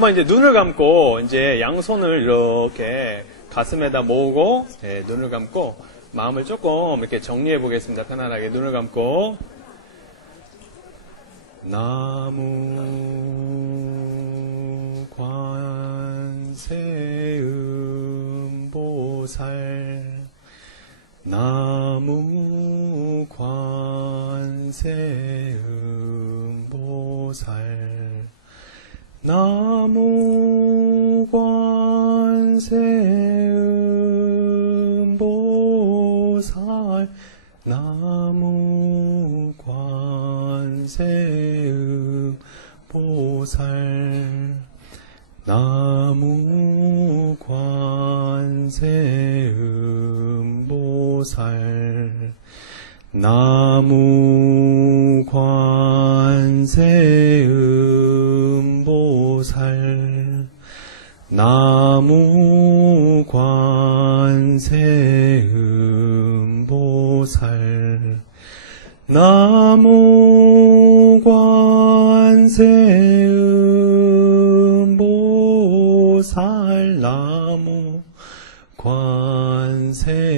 한번 이제 눈을 감고 이제 양손을 이렇게 가슴에다 모으고 눈을 감고 마음을 조금 이렇게 정리해 보겠습니다. 편안하게 눈을 감고 나무 관세음보살 나무 관세음보살 나무 관세음보살 나무 관세음보살 나무 관세음보살 나무 관세음보살 나무 관세음보살 나무 관세음보살 나무 관세음보살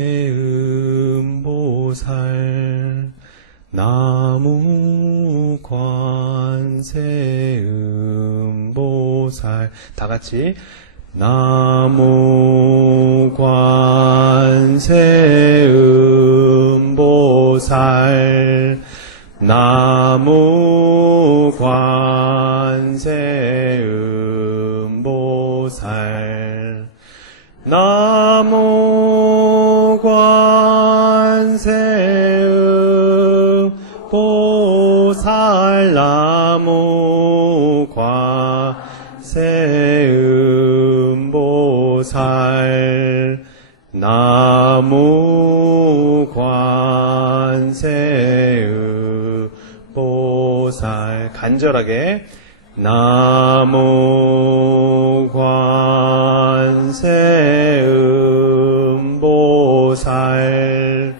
나무 관세음보살 다 같이 나무 관세음보살 나무 관세음보살 나무 관세음보살 나무 관세음보살 나무 관세음보살 간절하게 나무 관세음보살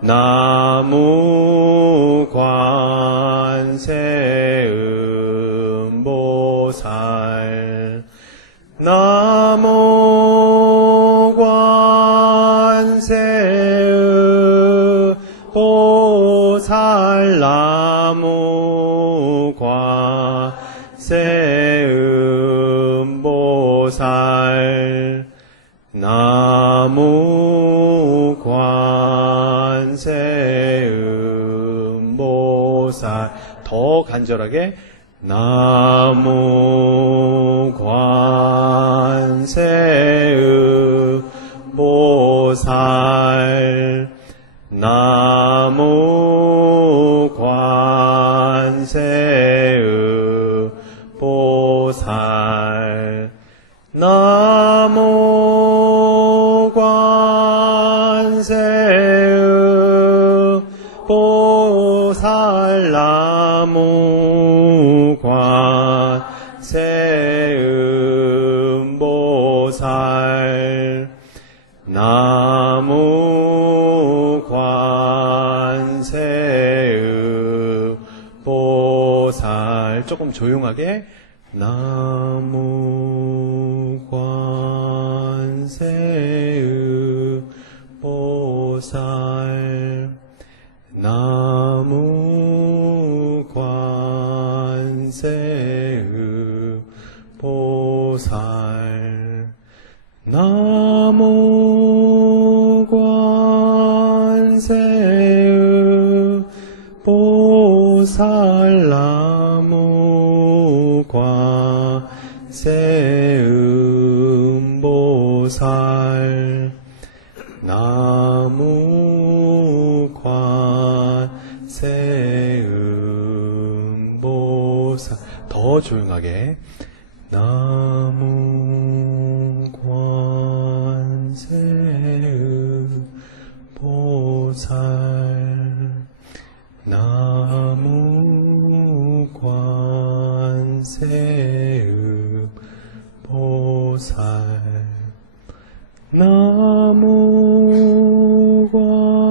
나무 관세음보살 나무 관세음보살 나무 관세음보살 나무 관세음보살 더 간절하게 나무 관세음보살 나무 관세음보살 나무 관세음보살 나무 관세음보살 나무 관세음보살 조금 조용하게 나무 관세음보살 나무 관세음보살 나무 관세음보살 나무 관세음보살 나무 관세음보살 더 조용하게 나무 관세음보살 나무 관세음보살 나무 관세음보살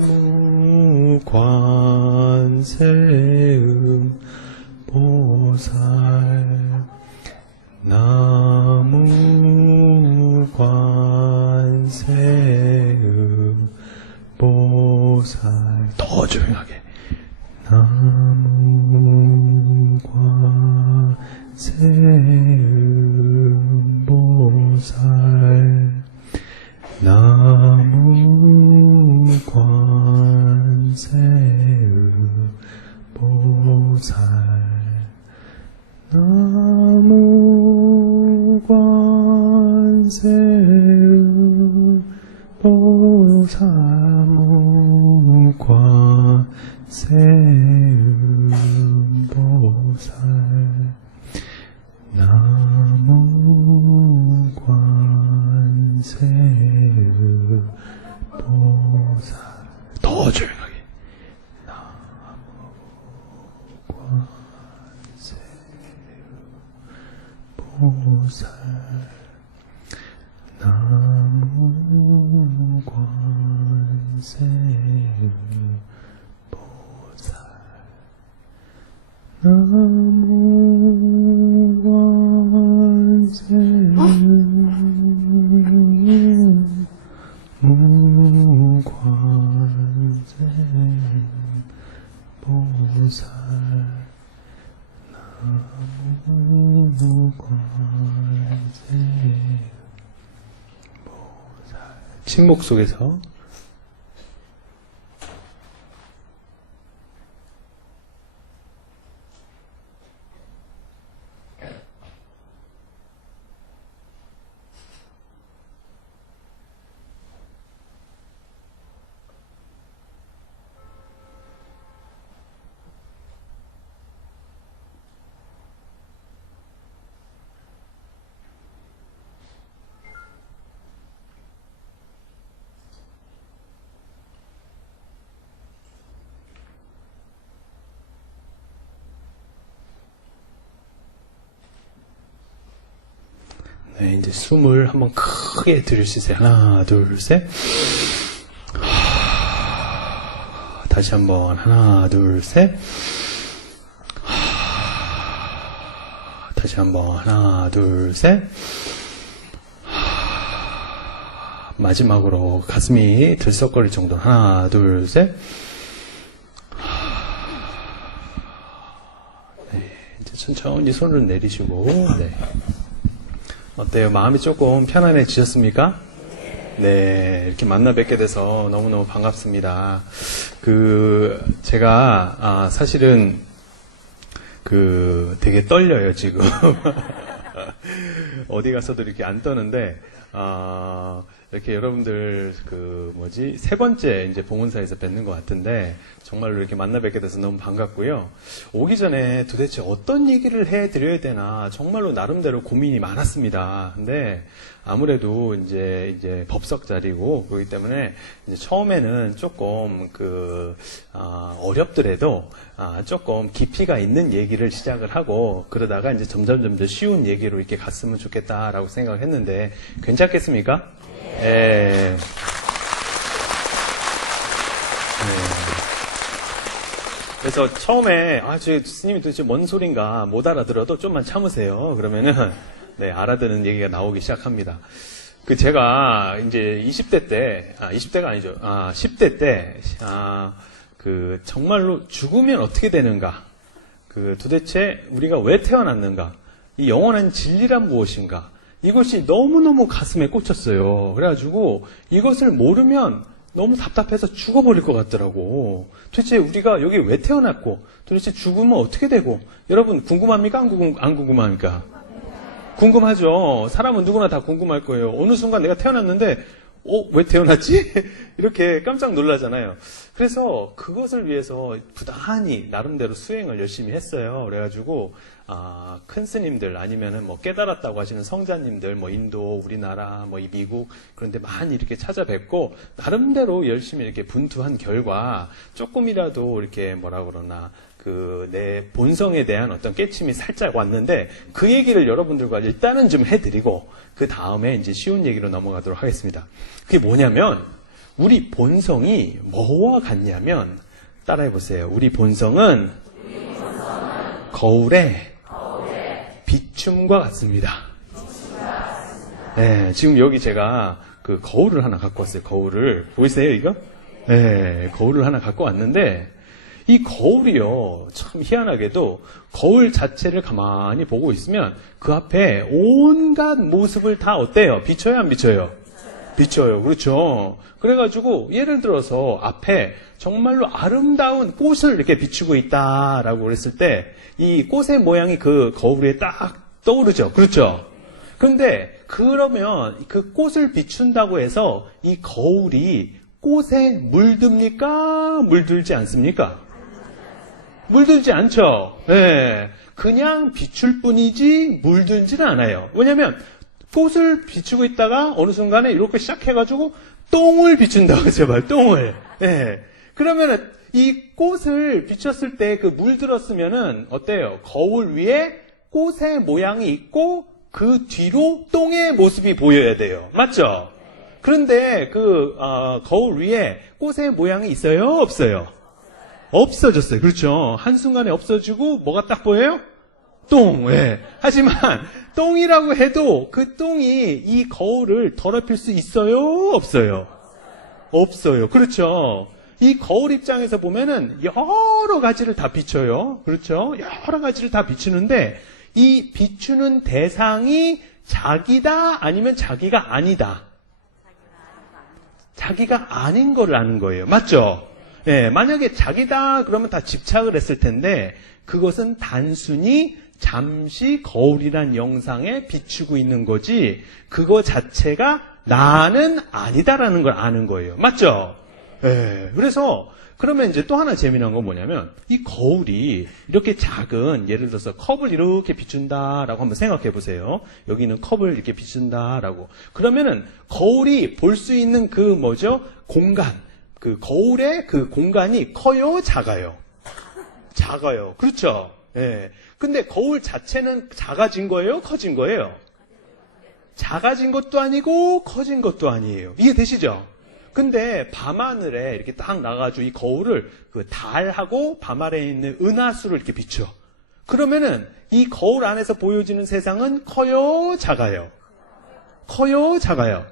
무 관세음보살 보살 나무 관세음 보살 더 조용하게 나무 관세음 보살 나무 관세음 보살 나무 관세음 보살 나무 관세음 보살 나무 관세음 보살 더 조용하게 나무 관세음 보살 나무 관세음 보살 나무 관세음 나무 관세음 보살 나무 관세음 보살 침묵 속에서 네, 이제 숨을 한번 크게 들이쉬세요. 하나, 둘, 셋. 다시 한번 하나, 둘, 셋. 다시 한번 하나, 둘, 셋. 마지막으로 가슴이 들썩거릴 정도 하나, 둘, 셋. 네, 이제 천천히 손을 내리시고 네. 어때요? 마음이 조금 편안해지셨습니까? 네, 이렇게 만나 뵙게 돼서 너무너무 반갑습니다. 제가, 사실은, 되게 떨려요, 지금. 어디 가서도 이렇게 안 떠는데, 이렇게 여러분들, 세 번째 이제 봉헌사에서 뵙는 것 같은데, 정말로 이렇게 만나 뵙게 돼서 너무 반갑고요. 오기 전에 도대체 어떤 얘기를 해드려야 되나, 정말로 나름대로 고민이 많았습니다. 근데, 아무래도 이제 법석 자리고, 그렇기 때문에, 이제 처음에는 조금, 어렵더라도, 조금 깊이가 있는 얘기를 시작을 하고, 그러다가 이제 점점 쉬운 얘기로 이렇게 갔으면 좋겠다라고 생각을 했는데, 괜찮겠습니까? 네. 그래서 처음에, 저 스님이 도대체 뭔 소린가 못 알아들어도 좀만 참으세요. 그러면은, 네, 알아듣는 얘기가 나오기 시작합니다. 제가 이제 20대 때, 20대가 아니죠. 10대 때, 정말로 죽으면 어떻게 되는가? 도대체 우리가 왜 태어났는가? 이 영원한 진리란 무엇인가? 이것이 너무너무 가슴에 꽂혔어요. 그래가지고 이것을 모르면 너무 답답해서 죽어버릴 것 같더라고. 도대체 우리가 여기 왜 태어났고, 도대체 죽으면 어떻게 되고, 여러분 궁금합니까? 안 궁금합니까? 궁금하죠. 사람은 누구나 다 궁금할 거예요. 어느 순간 내가 태어났는데 왜 태어났지? 이렇게 깜짝 놀라잖아요. 그래서 그것을 위해서 부단히 나름대로 수행을 열심히 했어요. 그래가지고 큰 스님들 아니면은 깨달았다고 하시는 성자님들 인도, 우리나라, 이 미국 그런데 많이 이렇게 찾아뵙고 나름대로 열심히 이렇게 분투한 결과 조금이라도 이렇게 내 본성에 대한 어떤 깨침이 살짝 왔는데 그 얘기를 여러분들과 일단은 좀 해드리고 그 다음에 이제 쉬운 얘기로 넘어가도록 하겠습니다. 그게 뭐냐면 우리 본성이 뭐와 같냐면 따라해 보세요. 우리 본성은 거울에 비춤과 같습니다. 네, 지금 여기 제가 그 거울을 하나 갖고 왔어요. 거울을. 보이세요, 이거? 네, 거울을 하나 갖고 왔는데, 이 거울이요, 참 희한하게도 거울 자체를 가만히 보고 있으면 그 앞에 온갖 모습을 다 어때요? 비춰요, 안 비춰요? 비춰요. 그렇죠. 그래가지고 예를 들어서 앞에 정말로 아름다운 꽃을 이렇게 비추고 있다라고 그랬을 때 이 꽃의 모양이 그 거울 위에 딱 떠오르죠. 그렇죠. 그런데 그러면 그 꽃을 비춘다고 해서 이 거울이 꽃에 물듭니까? 물들지 않습니까? 물들지 않죠. 네. 그냥 비출 뿐이지 물들지는 않아요. 왜냐하면 꽃을 비추고 있다가 어느 순간에 이렇게 시작해가지고 똥을 비춘다고 제발 똥을. 네. 그러면은 이 꽃을 비췄을 때 그 물들었으면은 어때요? 거울 위에 꽃의 모양이 있고 그 뒤로 똥의 모습이 보여야 돼요. 맞죠? 그런데 그 거울 위에 꽃의 모양이 있어요? 없어요? 없어졌어요. 그렇죠. 한순간에 없어지고 뭐가 딱 보여요? 똥. 예. 하지만 똥이라고 해도 그 똥이 이 거울을 더럽힐 수 있어요? 없어요? 없어요. 그렇죠. 이 거울 입장에서 보면은 여러 가지를 다 비춰요. 그렇죠. 여러 가지를 다 비추는데 이 비추는 대상이 자기다 아니면 자기가 아니다. 자기가 아닌 걸 아는 거예요. 맞죠? 예, 만약에 자기다 그러면 다 집착을 했을 텐데 그것은 단순히 잠시 거울이란 영상에 비추고 있는 거지 그거 자체가 나는 아니다라는 걸 아는 거예요. 맞죠? 예, 그래서 그러면 이제 또 하나 재미난 건 뭐냐면 이 거울이 이렇게 작은 예를 들어서 컵을 이렇게 비춘다라고 한번 생각해 보세요. 여기는 컵을 이렇게 비춘다라고. 그러면은 거울이 볼 수 있는 그 뭐죠? 공간. 그 거울의 그 공간이 커요, 작아요? 작아요. 그렇죠? 예. 근데 거울 자체는 작아진 거예요? 커진 거예요? 작아진 것도 아니고 커진 것도 아니에요. 이해되시죠? 근데 밤하늘에 이렇게 딱 나가가지고 이 거울을 그 달하고 밤하늘에 있는 은하수를 이렇게 비춰. 그러면은 이 거울 안에서 보여지는 세상은 커요, 작아요? 커요, 작아요?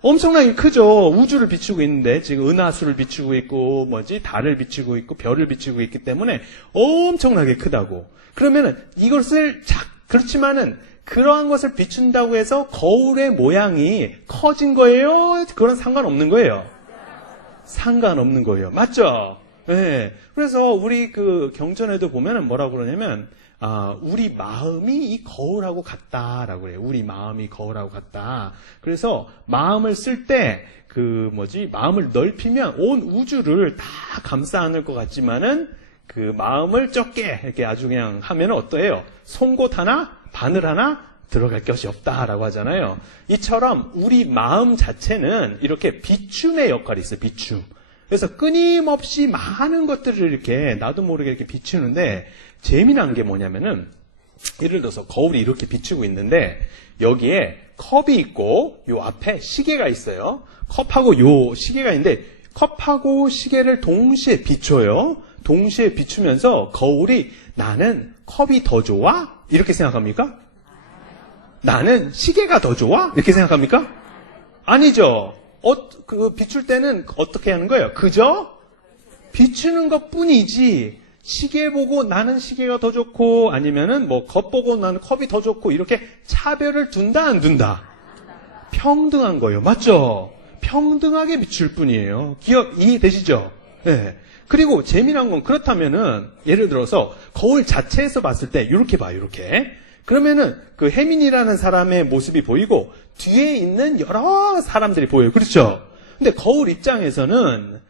엄청나게 크죠. 우주를 비추고 있는데 지금 은하수를 비추고 있고 달을 비추고 있고 별을 비추고 있기 때문에 엄청나게 크다고. 그러면은 이것을 그렇지만은 그러한 것을 비춘다고 해서 거울의 모양이 커진 거예요? 그건 상관없는 거예요. 상관없는 거예요. 맞죠? 네. 그래서 우리 그 경전에도 보면은 뭐라고 그러냐면 우리 마음이 이 거울하고 같다라고 그래요. 우리 마음이 거울하고 같다. 그래서 마음을 쓸 때 마음을 넓히면 온 우주를 다 감싸 안을 것 같지만은 그 마음을 적게 이렇게 아주 그냥 하면은 어떠해요? 송곳 하나, 바늘 하나 들어갈 것이 없다라고 하잖아요. 이처럼 우리 마음 자체는 이렇게 비춤의 역할이 있어요. 비춤. 그래서 끊임없이 많은 것들을 이렇게 나도 모르게 이렇게 비추는데 재미난 게 뭐냐면은 예를 들어서 거울이 이렇게 비추고 있는데 여기에 컵이 있고 요 앞에 시계가 있어요. 컵하고 요 시계가 있는데 컵하고 시계를 동시에 비춰요. 동시에 비추면서 거울이 나는 컵이 더 좋아? 이렇게 생각합니까? 나는 시계가 더 좋아? 이렇게 생각합니까? 아니죠. 비출 때는 어떻게 하는 거예요? 그저 비추는 것 뿐이지 시계 보고 나는 시계가 더 좋고 아니면은 컵 보고 나는 컵이 더 좋고 이렇게 차별을 둔다 안 둔다? 평등한 거예요. 맞죠? 평등하게 비출 뿐이에요. 이해되시죠? 네. 그리고 재미난 건 그렇다면은 예를 들어서 거울 자체에서 봤을 때 이렇게 봐요. 이렇게. 그러면은 그 혜민이라는 사람의 모습이 보이고 뒤에 있는 여러 사람들이 보여요. 그렇죠? 근데 거울의 입장에서는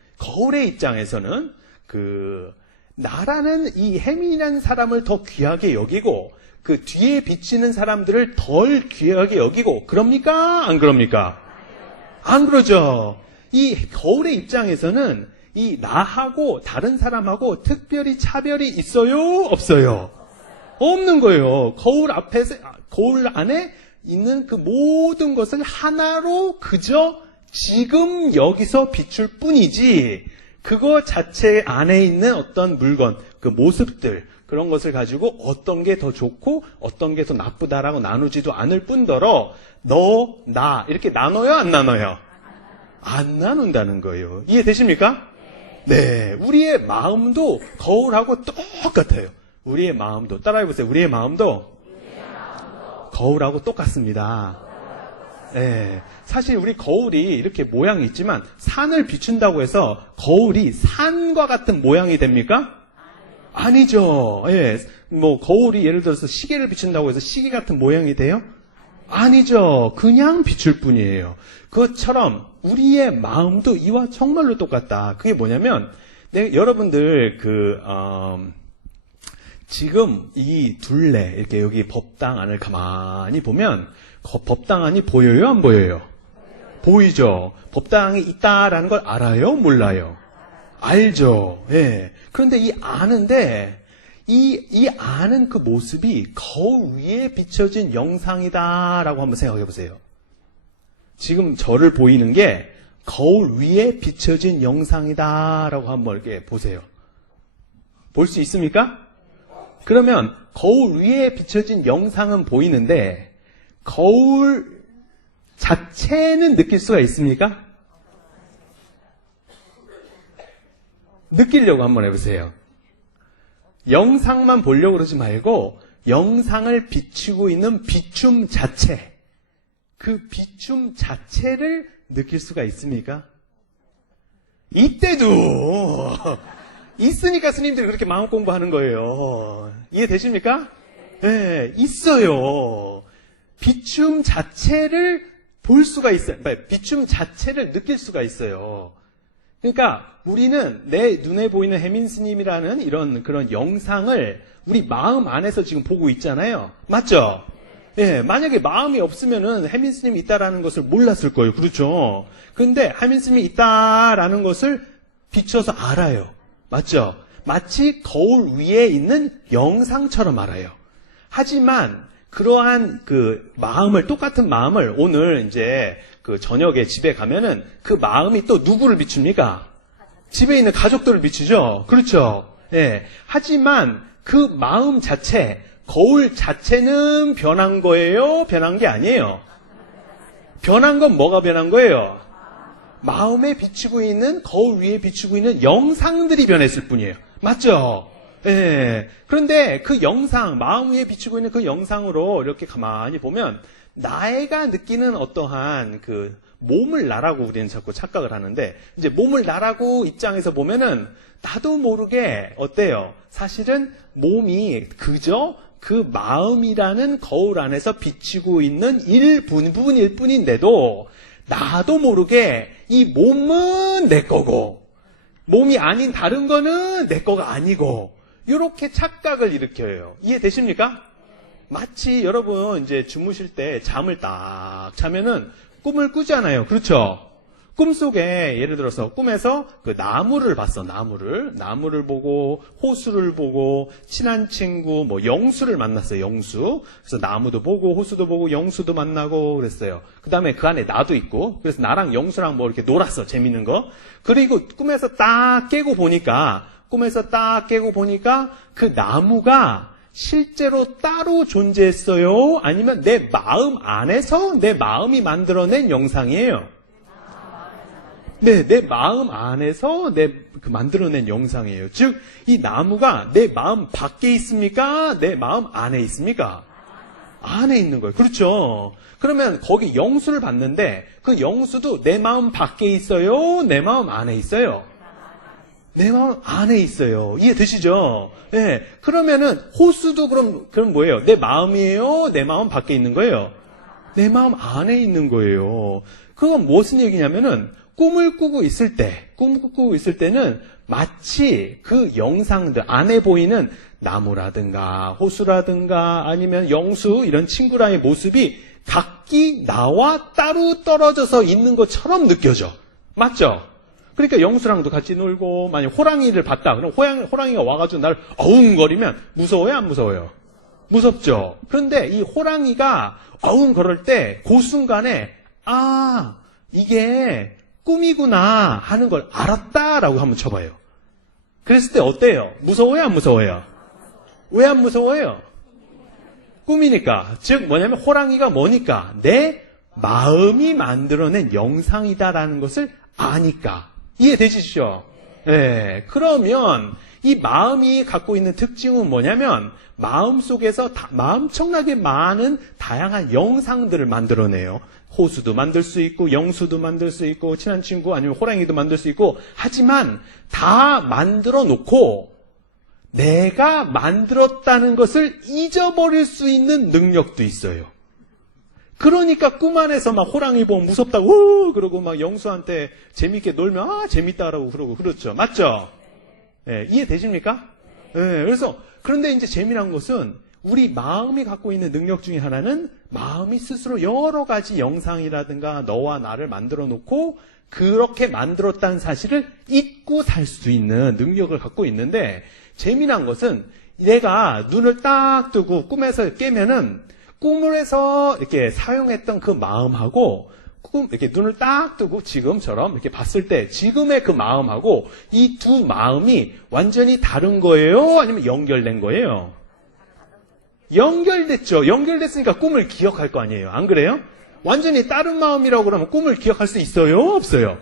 나라는 이 혜민이라는 사람을 더 귀하게 여기고 그 뒤에 비치는 사람들을 덜 귀하게 여기고 그럽니까? 안 그럽니까? 안 그러죠. 이 거울의 입장에서는 이 나하고 다른 사람하고 특별히 차별이 있어요? 없어요? 없는 거예요. 거울 안에 있는 그 모든 것을 하나로 그저 지금 여기서 비출 뿐이지 그거 자체 안에 있는 어떤 물건, 그 모습들, 그런 것을 가지고 어떤 게 더 좋고 어떤 게 더 나쁘다라고 나누지도 않을 뿐더러 너, 나 이렇게 나눠요, 안 나눠요? 안 나눈다는 거예요. 이해되십니까? 네. 우리의 마음도 거울하고 똑같아요. 우리의 마음도. 따라해보세요. 우리의 마음도 거울하고 똑같습니다. 네. 사실 우리 거울이 이렇게 모양이 있지만 산을 비춘다고 해서 거울이 산과 같은 모양이 됩니까? 아니죠. 예. 뭐 거울이 예를 들어서 시계를 비춘다고 해서 시계 같은 모양이 돼요? 아니죠. 그냥 비출 뿐이에요. 그것처럼 우리의 마음도 이와 정말로 똑같다. 그게 뭐냐면 여러분들 지금 이 둘레 이렇게 여기 법당 안을 가만히 보면 법당 안이 보여요, 안 보여요? 보이죠. 법당이 있다라는 걸 알아요, 몰라요? 알죠. 예. 그런데 이 아는 그 모습이 거울 위에 비춰진 영상이다라고 한번 생각해 보세요. 지금 저를 보이는 게 거울 위에 비춰진 영상이다라고 한번 이렇게 보세요. 볼 수 있습니까? 그러면 거울 위에 비춰진 영상은 보이는데 거울 자체는 느낄 수가 있습니까? 느끼려고 한번 해보세요. 영상만 보려고 그러지 말고 영상을 비추고 있는 비춤 자체, 그 비춤 자체를 느낄 수가 있습니까? 이때도 있으니까 스님들이 그렇게 마음 공부하는 거예요. 이해되십니까? 네, 있어요. 비춤 자체를 볼 수가 있어요. 비춤 자체를 느낄 수가 있어요. 그러니까 우리는 내 눈에 보이는 혜민 스님이라는 이런 그런 영상을 우리 마음 안에서 지금 보고 있잖아요. 맞죠? 예, 만약에 마음이 없으면은 혜민 스님이 있다라는 것을 몰랐을 거예요. 그렇죠? 근데 혜민 스님이 있다라는 것을 비춰서 알아요. 맞죠? 마치 거울 위에 있는 영상처럼 알아요. 하지만 그러한 그 마음을, 똑같은 마음을 오늘 이제 그 저녁에 집에 가면은 그 마음이 또 누구를 비춥니까? 집에 있는 가족들을 비추죠? 그렇죠? 예. 하지만 그 마음 자체, 거울 자체는 변한 거예요? 변한 게 아니에요? 변한 건 뭐가 변한 거예요? 마음에 비추고 있는, 거울 위에 비추고 있는 영상들이 변했을 뿐이에요. 맞죠? 예. 그런데 그 영상, 마음 위에 비추고 있는 그 영상으로 이렇게 가만히 보면 나애가 느끼는 어떠한 그 몸을 나라고 우리는 자꾸 착각을 하는데, 이제 몸을 나라고 입장에서 보면은 나도 모르게 어때요? 사실은 몸이 그저 그 마음이라는 거울 안에서 비치고 있는 부분일 뿐인데도 나도 모르게 이 몸은 내 거고 몸이 아닌 다른 거는 내 거가 아니고 이렇게 착각을 일으켜요. 이해되십니까? 마치 여러분 이제 주무실 때 잠을 딱 자면은 꿈을 꾸잖아요. 그렇죠? 꿈속에 예를 들어서 꿈에서 그 나무를 봤어. 나무를 보고 호수를 보고 친한 친구 뭐 영수를 만났어요. 영수. 그래서 나무도 보고 호수도 보고 영수도 만나고 그랬어요. 그다음에 그 안에 나도 있고 그래서 나랑 영수랑 뭐 이렇게 놀았어. 재밌는 거. 그리고 꿈에서 딱 깨고 보니까 그 나무가 실제로 따로 존재했어요? 아니면 내 마음 안에서 내 마음이 만들어낸 영상이에요? 네, 내 마음 안에서 만들어낸 영상이에요. 즉, 이 나무가 내 마음 밖에 있습니까? 내 마음 안에 있습니까? 안에 있는 거예요. 그렇죠? 그러면 거기 영수를 봤는데 그 영수도 내 마음 밖에 있어요? 내 마음 안에 있어요? 내 마음 안에 있어요. 이해되시죠? 네. 그러면은 호수도 그럼 뭐예요? 내 마음이에요? 내 마음 밖에 있는 거예요? 내 마음 안에 있는 거예요. 그건 무슨 얘기냐면은 꿈을 꾸고 있을 때는 마치 그 영상들 안에 보이는 나무라든가 호수라든가 아니면 영수 이런 친구랑의 모습이 각기 나와 따로 떨어져서 있는 것처럼 느껴져. 맞죠? 그러니까 영수랑도 같이 놀고 만약 호랑이를 봤다. 그럼 호랑이가 와가지고 나를 어웅거리면 무서워요? 안 무서워요? 무섭죠? 그런데 이 호랑이가 어웅거릴 때 그 순간에 이게 꿈이구나 하는 걸 알았다라고 한번 쳐봐요. 그랬을 때 어때요? 무서워요? 안 무서워요? 왜 안 무서워요? 꿈이니까. 즉 뭐냐면 호랑이가 뭐니까? 내 마음이 만들어낸 영상이다라는 것을 아니까. 이해되시죠? 네. 그러면 이 마음이 갖고 있는 특징은 뭐냐면 마음 속에서 엄청나게 많은 다양한 영상들을 만들어내요. 호수도 만들 수 있고 영수도 만들 수 있고 친한 친구 아니면 호랑이도 만들 수 있고 하지만 다 만들어 놓고 내가 만들었다는 것을 잊어버릴 수 있는 능력도 있어요. 그러니까 꿈 안에서 막 호랑이 보면 무섭다고 우 그러고 막 영수한테 재밌게 놀면 아 재밌다라고 그러고 그렇죠. 맞죠? 예, 이해되십니까? 예, 그래서 그런데 이제 재미난 것은 우리 마음이 갖고 있는 능력 중에 하나는 마음이 스스로 여러 가지 영상이라든가 너와 나를 만들어 놓고 그렇게 만들었다는 사실을 잊고 살 수 있는 능력을 갖고 있는데 재미난 것은 내가 눈을 딱 뜨고 꿈에서 깨면은 꿈에서 이렇게 사용했던 그 마음하고 이렇게 눈을 딱 뜨고 지금처럼 이렇게 봤을 때 지금의 그 마음하고 이 두 마음이 완전히 다른 거예요? 아니면 연결된 거예요? 연결됐죠. 연결됐으니까 꿈을 기억할 거 아니에요. 안 그래요? 완전히 다른 마음이라고 그러면 꿈을 기억할 수 있어요? 없어요?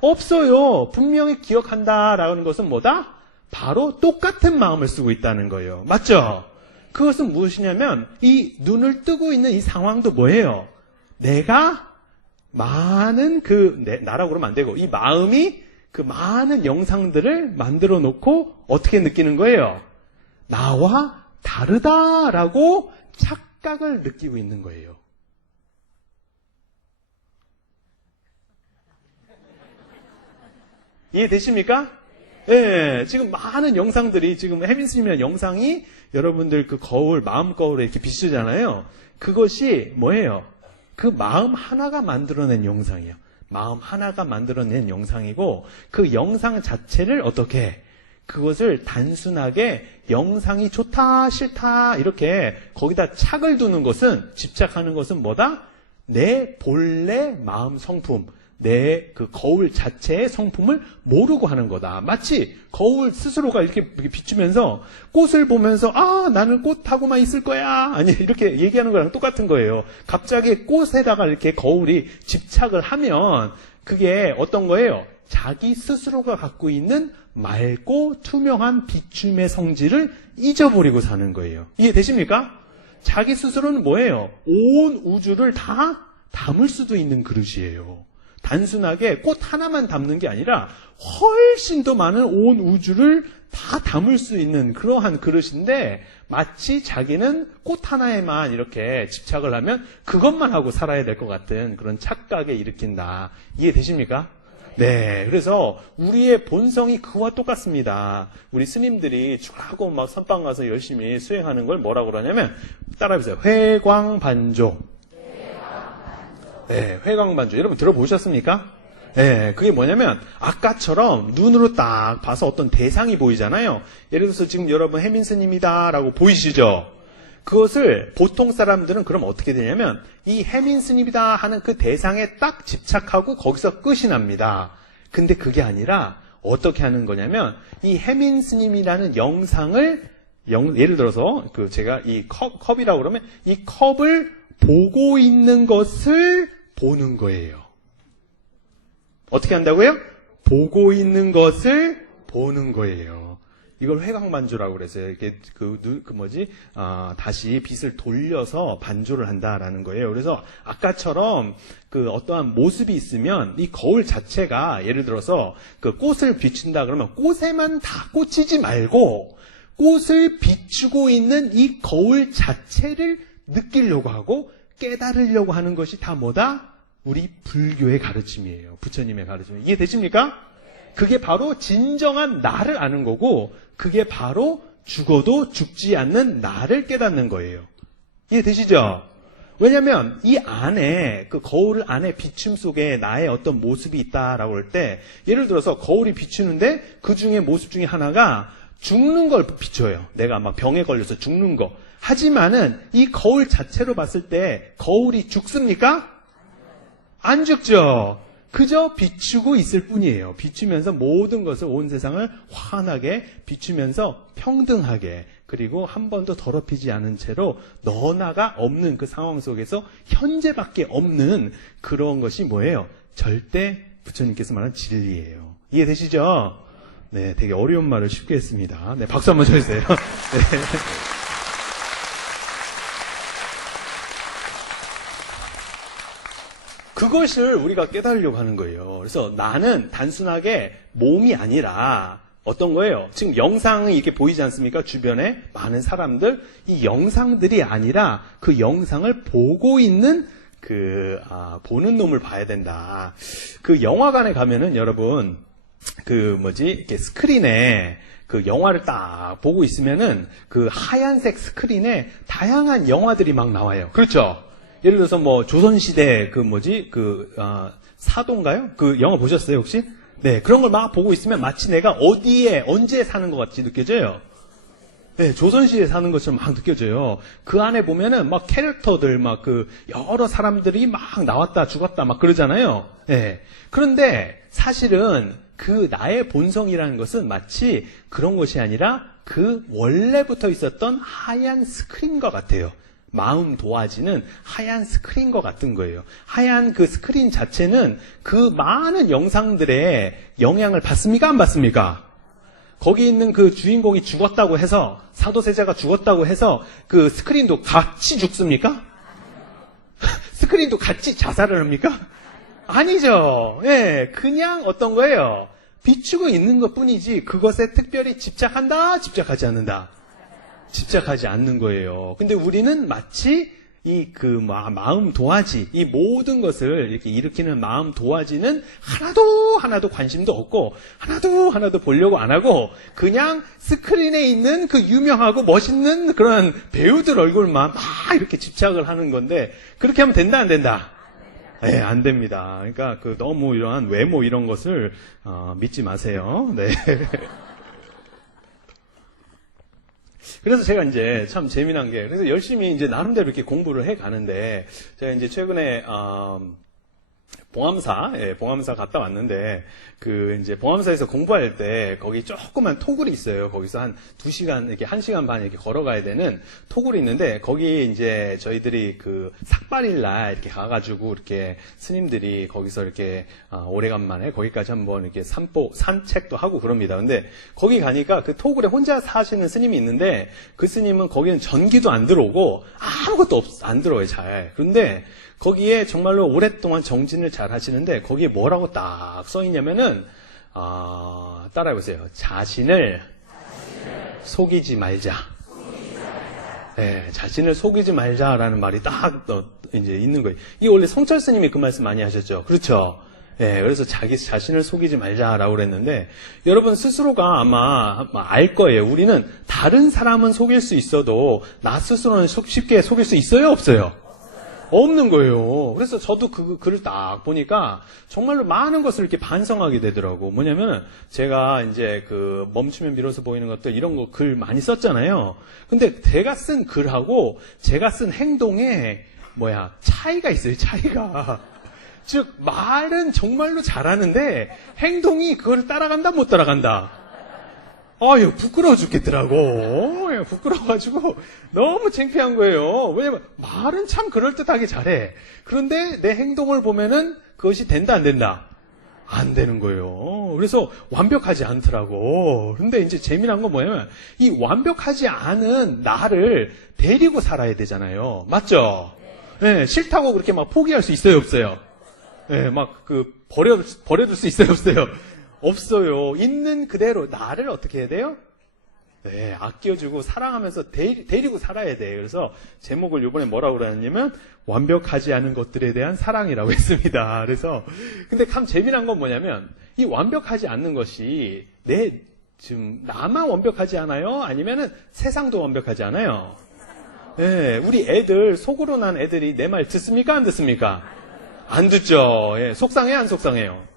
없어요. 분명히 기억한다라는 것은 뭐다? 바로 똑같은 마음을 쓰고 있다는 거예요. 맞죠? 그것은 무엇이냐면 이 눈을 뜨고 있는 이 상황도 뭐예요? 내가 많은 나라고 그러면 안 되고 이 마음이 그 많은 영상들을 만들어 놓고 어떻게 느끼는 거예요? 나와 다르다라고 착각을 느끼고 있는 거예요. 이해되십니까? 예, 지금 많은 영상들이 지금 혜민스님이라는 영상이 여러분들 그 거울, 마음 거울에 이렇게 비추잖아요. 그것이 뭐예요? 그 마음 하나가 만들어낸 영상이에요. 마음 하나가 만들어낸 영상이고 그 영상 자체를 어떻게 그것을 단순하게 영상이 좋다 싫다 이렇게 거기다 착을 두는 것은 집착하는 것은 뭐다? 내 본래 마음 성품 내 그 거울 자체의 성품을 모르고 하는 거다. 마치 거울 스스로가 이렇게 비추면서 꽃을 보면서 아 나는 꽃하고만 있을 거야 아니 이렇게 얘기하는 거랑 똑같은 거예요. 갑자기 꽃에다가 이렇게 거울이 집착을 하면 그게 어떤 거예요? 자기 스스로가 갖고 있는 맑고 투명한 비춤의 성질을 잊어버리고 사는 거예요. 이해되십니까? 자기 스스로는 뭐예요? 온 우주를 다 담을 수도 있는 그릇이에요. 단순하게 꽃 하나만 담는 게 아니라 훨씬 더 많은 온 우주를 다 담을 수 있는 그러한 그릇인데 마치 자기는 꽃 하나에만 이렇게 집착을 하면 그것만 하고 살아야 될 것 같은 그런 착각에 일으킨다. 이해되십니까? 네, 그래서 우리의 본성이 그와 똑같습니다. 우리 스님들이 출하고 막 선방 가서 열심히 수행하는 걸 뭐라고 그러냐면 따라해보세요. 회광반조. 네, 회광반조. 여러분 들어보셨습니까? 네, 그게 뭐냐면 아까처럼 눈으로 딱 봐서 어떤 대상이 보이잖아요. 예를 들어서 지금 여러분 혜민 스님이다라고 보이시죠? 그것을 보통 사람들은 그럼 어떻게 되냐면 이 혜민 스님이다 하는 그 대상에 딱 집착하고 거기서 끝이 납니다. 근데 그게 아니라 어떻게 하는 거냐면 이 혜민 스님이라는 영상을 예를 들어서 제가 이 컵이라고 그러면 이 컵을 보고 있는 것을 보는 거예요. 어떻게 한다고요? 보고 있는 것을 보는 거예요. 이걸 회광반조라고 그랬어요. 이렇게 다시 빛을 돌려서 반조를 한다라는 거예요. 그래서 아까처럼 어떠한 모습이 있으면 이 거울 자체가 예를 들어서 그 꽃을 비춘다 그러면 꽃에만 다 꽂히지 말고 꽃을 비추고 있는 이 거울 자체를 느끼려고 하고 깨달으려고 하는 것이 다 뭐다? 우리 불교의 가르침이에요. 부처님의 가르침이에요. 이해되십니까? 그게 바로 진정한 나를 아는 거고 그게 바로 죽어도 죽지 않는 나를 깨닫는 거예요. 이해되시죠? 왜냐하면 이 안에 그 거울 안에 비춤 속에 나의 어떤 모습이 있다라고 할 때 예를 들어서 거울이 비추는데 그 중에 모습 중에 하나가 죽는 걸 비춰요. 내가 막 병에 걸려서 죽는 거. 하지만은 이 거울 자체로 봤을 때 거울이 죽습니까? 안 죽죠. 그저 비추고 있을 뿐이에요. 비추면서 모든 것을, 온 세상을 환하게 비추면서 평등하게, 그리고 한 번도 더럽히지 않은 채로 너나가 없는 그 상황 속에서 현재밖에 없는 그런 것이 뭐예요? 절대 부처님께서 말한 진리예요. 이해되시죠? 네, 되게 어려운 말을 쉽게 했습니다. 네, 박수 한번 쳐주세요. 네. 그것을 우리가 깨달으려고 하는 거예요. 그래서 나는 단순하게 몸이 아니라 어떤 거예요? 지금 영상이 이렇게 보이지 않습니까? 주변에 많은 사람들, 이 영상들이 아니라 그 영상을 보고 있는 보는 놈을 봐야 된다. 그 영화관에 가면은 여러분, 이렇게 스크린에 그 영화를 딱 보고 있으면은 그 하얀색 스크린에 다양한 영화들이 막 나와요. 그렇죠? 예를 들어서 조선시대 사도인가요? 그 영화 보셨어요, 혹시? 네, 그런 걸 막 보고 있으면 마치 내가 어디에, 언제 사는 것 같이 느껴져요. 네, 조선시대에 사는 것처럼 막 느껴져요. 그 안에 보면은 막 캐릭터들, 여러 사람들이 막 나왔다, 죽었다, 막 그러잖아요. 네. 그런데 사실은 그 나의 본성이라는 것은 마치 그런 것이 아니라 그 원래부터 있었던 하얀 스크린과 같아요. 마음 도화지는 하얀 스크린과 같은 거예요. 하얀 그 스크린 자체는 그 많은 영상들의 영향을 받습니까? 안 받습니까? 거기 있는 그 주인공이 죽었다고 해서, 사도세자가 죽었다고 해서 그 스크린도 같이 죽습니까? 스크린도 같이 자살을 합니까? 아니죠. 예, 그냥 어떤 거예요? 비추고 있는 것 뿐이지 그것에 특별히 집착한다, 집착하지 않는다. 집착하지 않는 거예요. 근데 우리는 마치 마음 도화지, 이 모든 것을 이렇게 일으키는 마음 도화지는 하나도 관심도 없고, 하나도 보려고 안 하고, 그냥 스크린에 있는 그 유명하고 멋있는 그런 배우들 얼굴만 막 이렇게 집착을 하는 건데, 그렇게 하면 된다, 안 된다? 네, 안 됩니다. 그러니까 너무 이러한 외모 이런 것을, 믿지 마세요. 네. 그래서 제가 이제 참 재미난 게, 그래서 열심히 이제 나름대로 이렇게 공부를 해 가는데, 제가 이제 최근에, 봉암사 갔다 왔는데, 이제 봉암사에서 공부할 때, 거기 조그만 토굴이 있어요. 거기서 한 2시간, 이렇게 1시간 반 이렇게 걸어가야 되는 토굴이 있는데, 거기 이제 저희들이 삭발일 날 이렇게 가가지고, 이렇게 스님들이 거기서 이렇게, 오래간만에 거기까지 한번 이렇게 산책도 하고 그럽니다. 근데 거기 가니까 그 토굴에 혼자 사시는 스님이 있는데, 그 스님은 거기는 전기도 안 들어오고, 아무것도 안 들어와요, 잘. 그런데, 거기에 정말로 오랫동안 정진을 잘 하시는데, 거기에 뭐라고 딱 써있냐면은, 따라해보세요. 자신을 속이지 말자. 네, 자신을 속이지 말자라는 말이 딱 이제 있는 거예요. 이게 원래 성철 스님이 그 말씀 많이 하셨죠. 그렇죠? 네, 그래서 자신을 속이지 말자라고 그랬는데, 여러분 스스로가 아마 알 거예요. 우리는 다른 사람은 속일 수 있어도, 나 스스로는 쉽게 속일 수 있어요? 없어요? 없는 거예요. 그래서 저도 그 글을 딱 보니까 정말로 많은 것을 이렇게 반성하게 되더라고. 뭐냐면 제가 이제 멈추면 비로소 보이는 것들 이런 거 글 많이 썼잖아요. 근데 제가 쓴 글하고 제가 쓴 행동에 차이가 있어요. 차이가. 즉 말은 정말로 잘하는데 행동이 그걸 따라간다 못 따라간다. 아유, 부끄러워 죽겠더라고. 부끄러워가지고 너무 창피한 거예요. 왜냐면 말은 참 그럴듯하게 잘해. 그런데 내 행동을 보면은 그것이 된다 안 된다? 안 되는 거예요. 그래서 완벽하지 않더라고. 근데 이제 재미난 건 뭐냐면 이 완벽하지 않은 나를 데리고 살아야 되잖아요. 맞죠? 네, 싫다고 그렇게 막 포기할 수 있어요, 없어요? 네, 버려둘 수 있어요, 없어요? 없어요. 있는 그대로 나를 어떻게 해야 돼요? 네, 아껴주고 사랑하면서 데리고 살아야 돼요. 그래서 제목을 이번에 뭐라고 그러냐면 완벽하지 않은 것들에 대한 사랑이라고 했습니다. 그래서 근데 참 재미난 건 뭐냐면 이 완벽하지 않는 것이 지금 나만 완벽하지 않아요? 아니면은 세상도 완벽하지 않아요? 네, 우리 애들 속으로 난 애들이 내 말 듣습니까? 안 듣습니까? 안 듣죠. 예, 속상해요? 안 속상해요?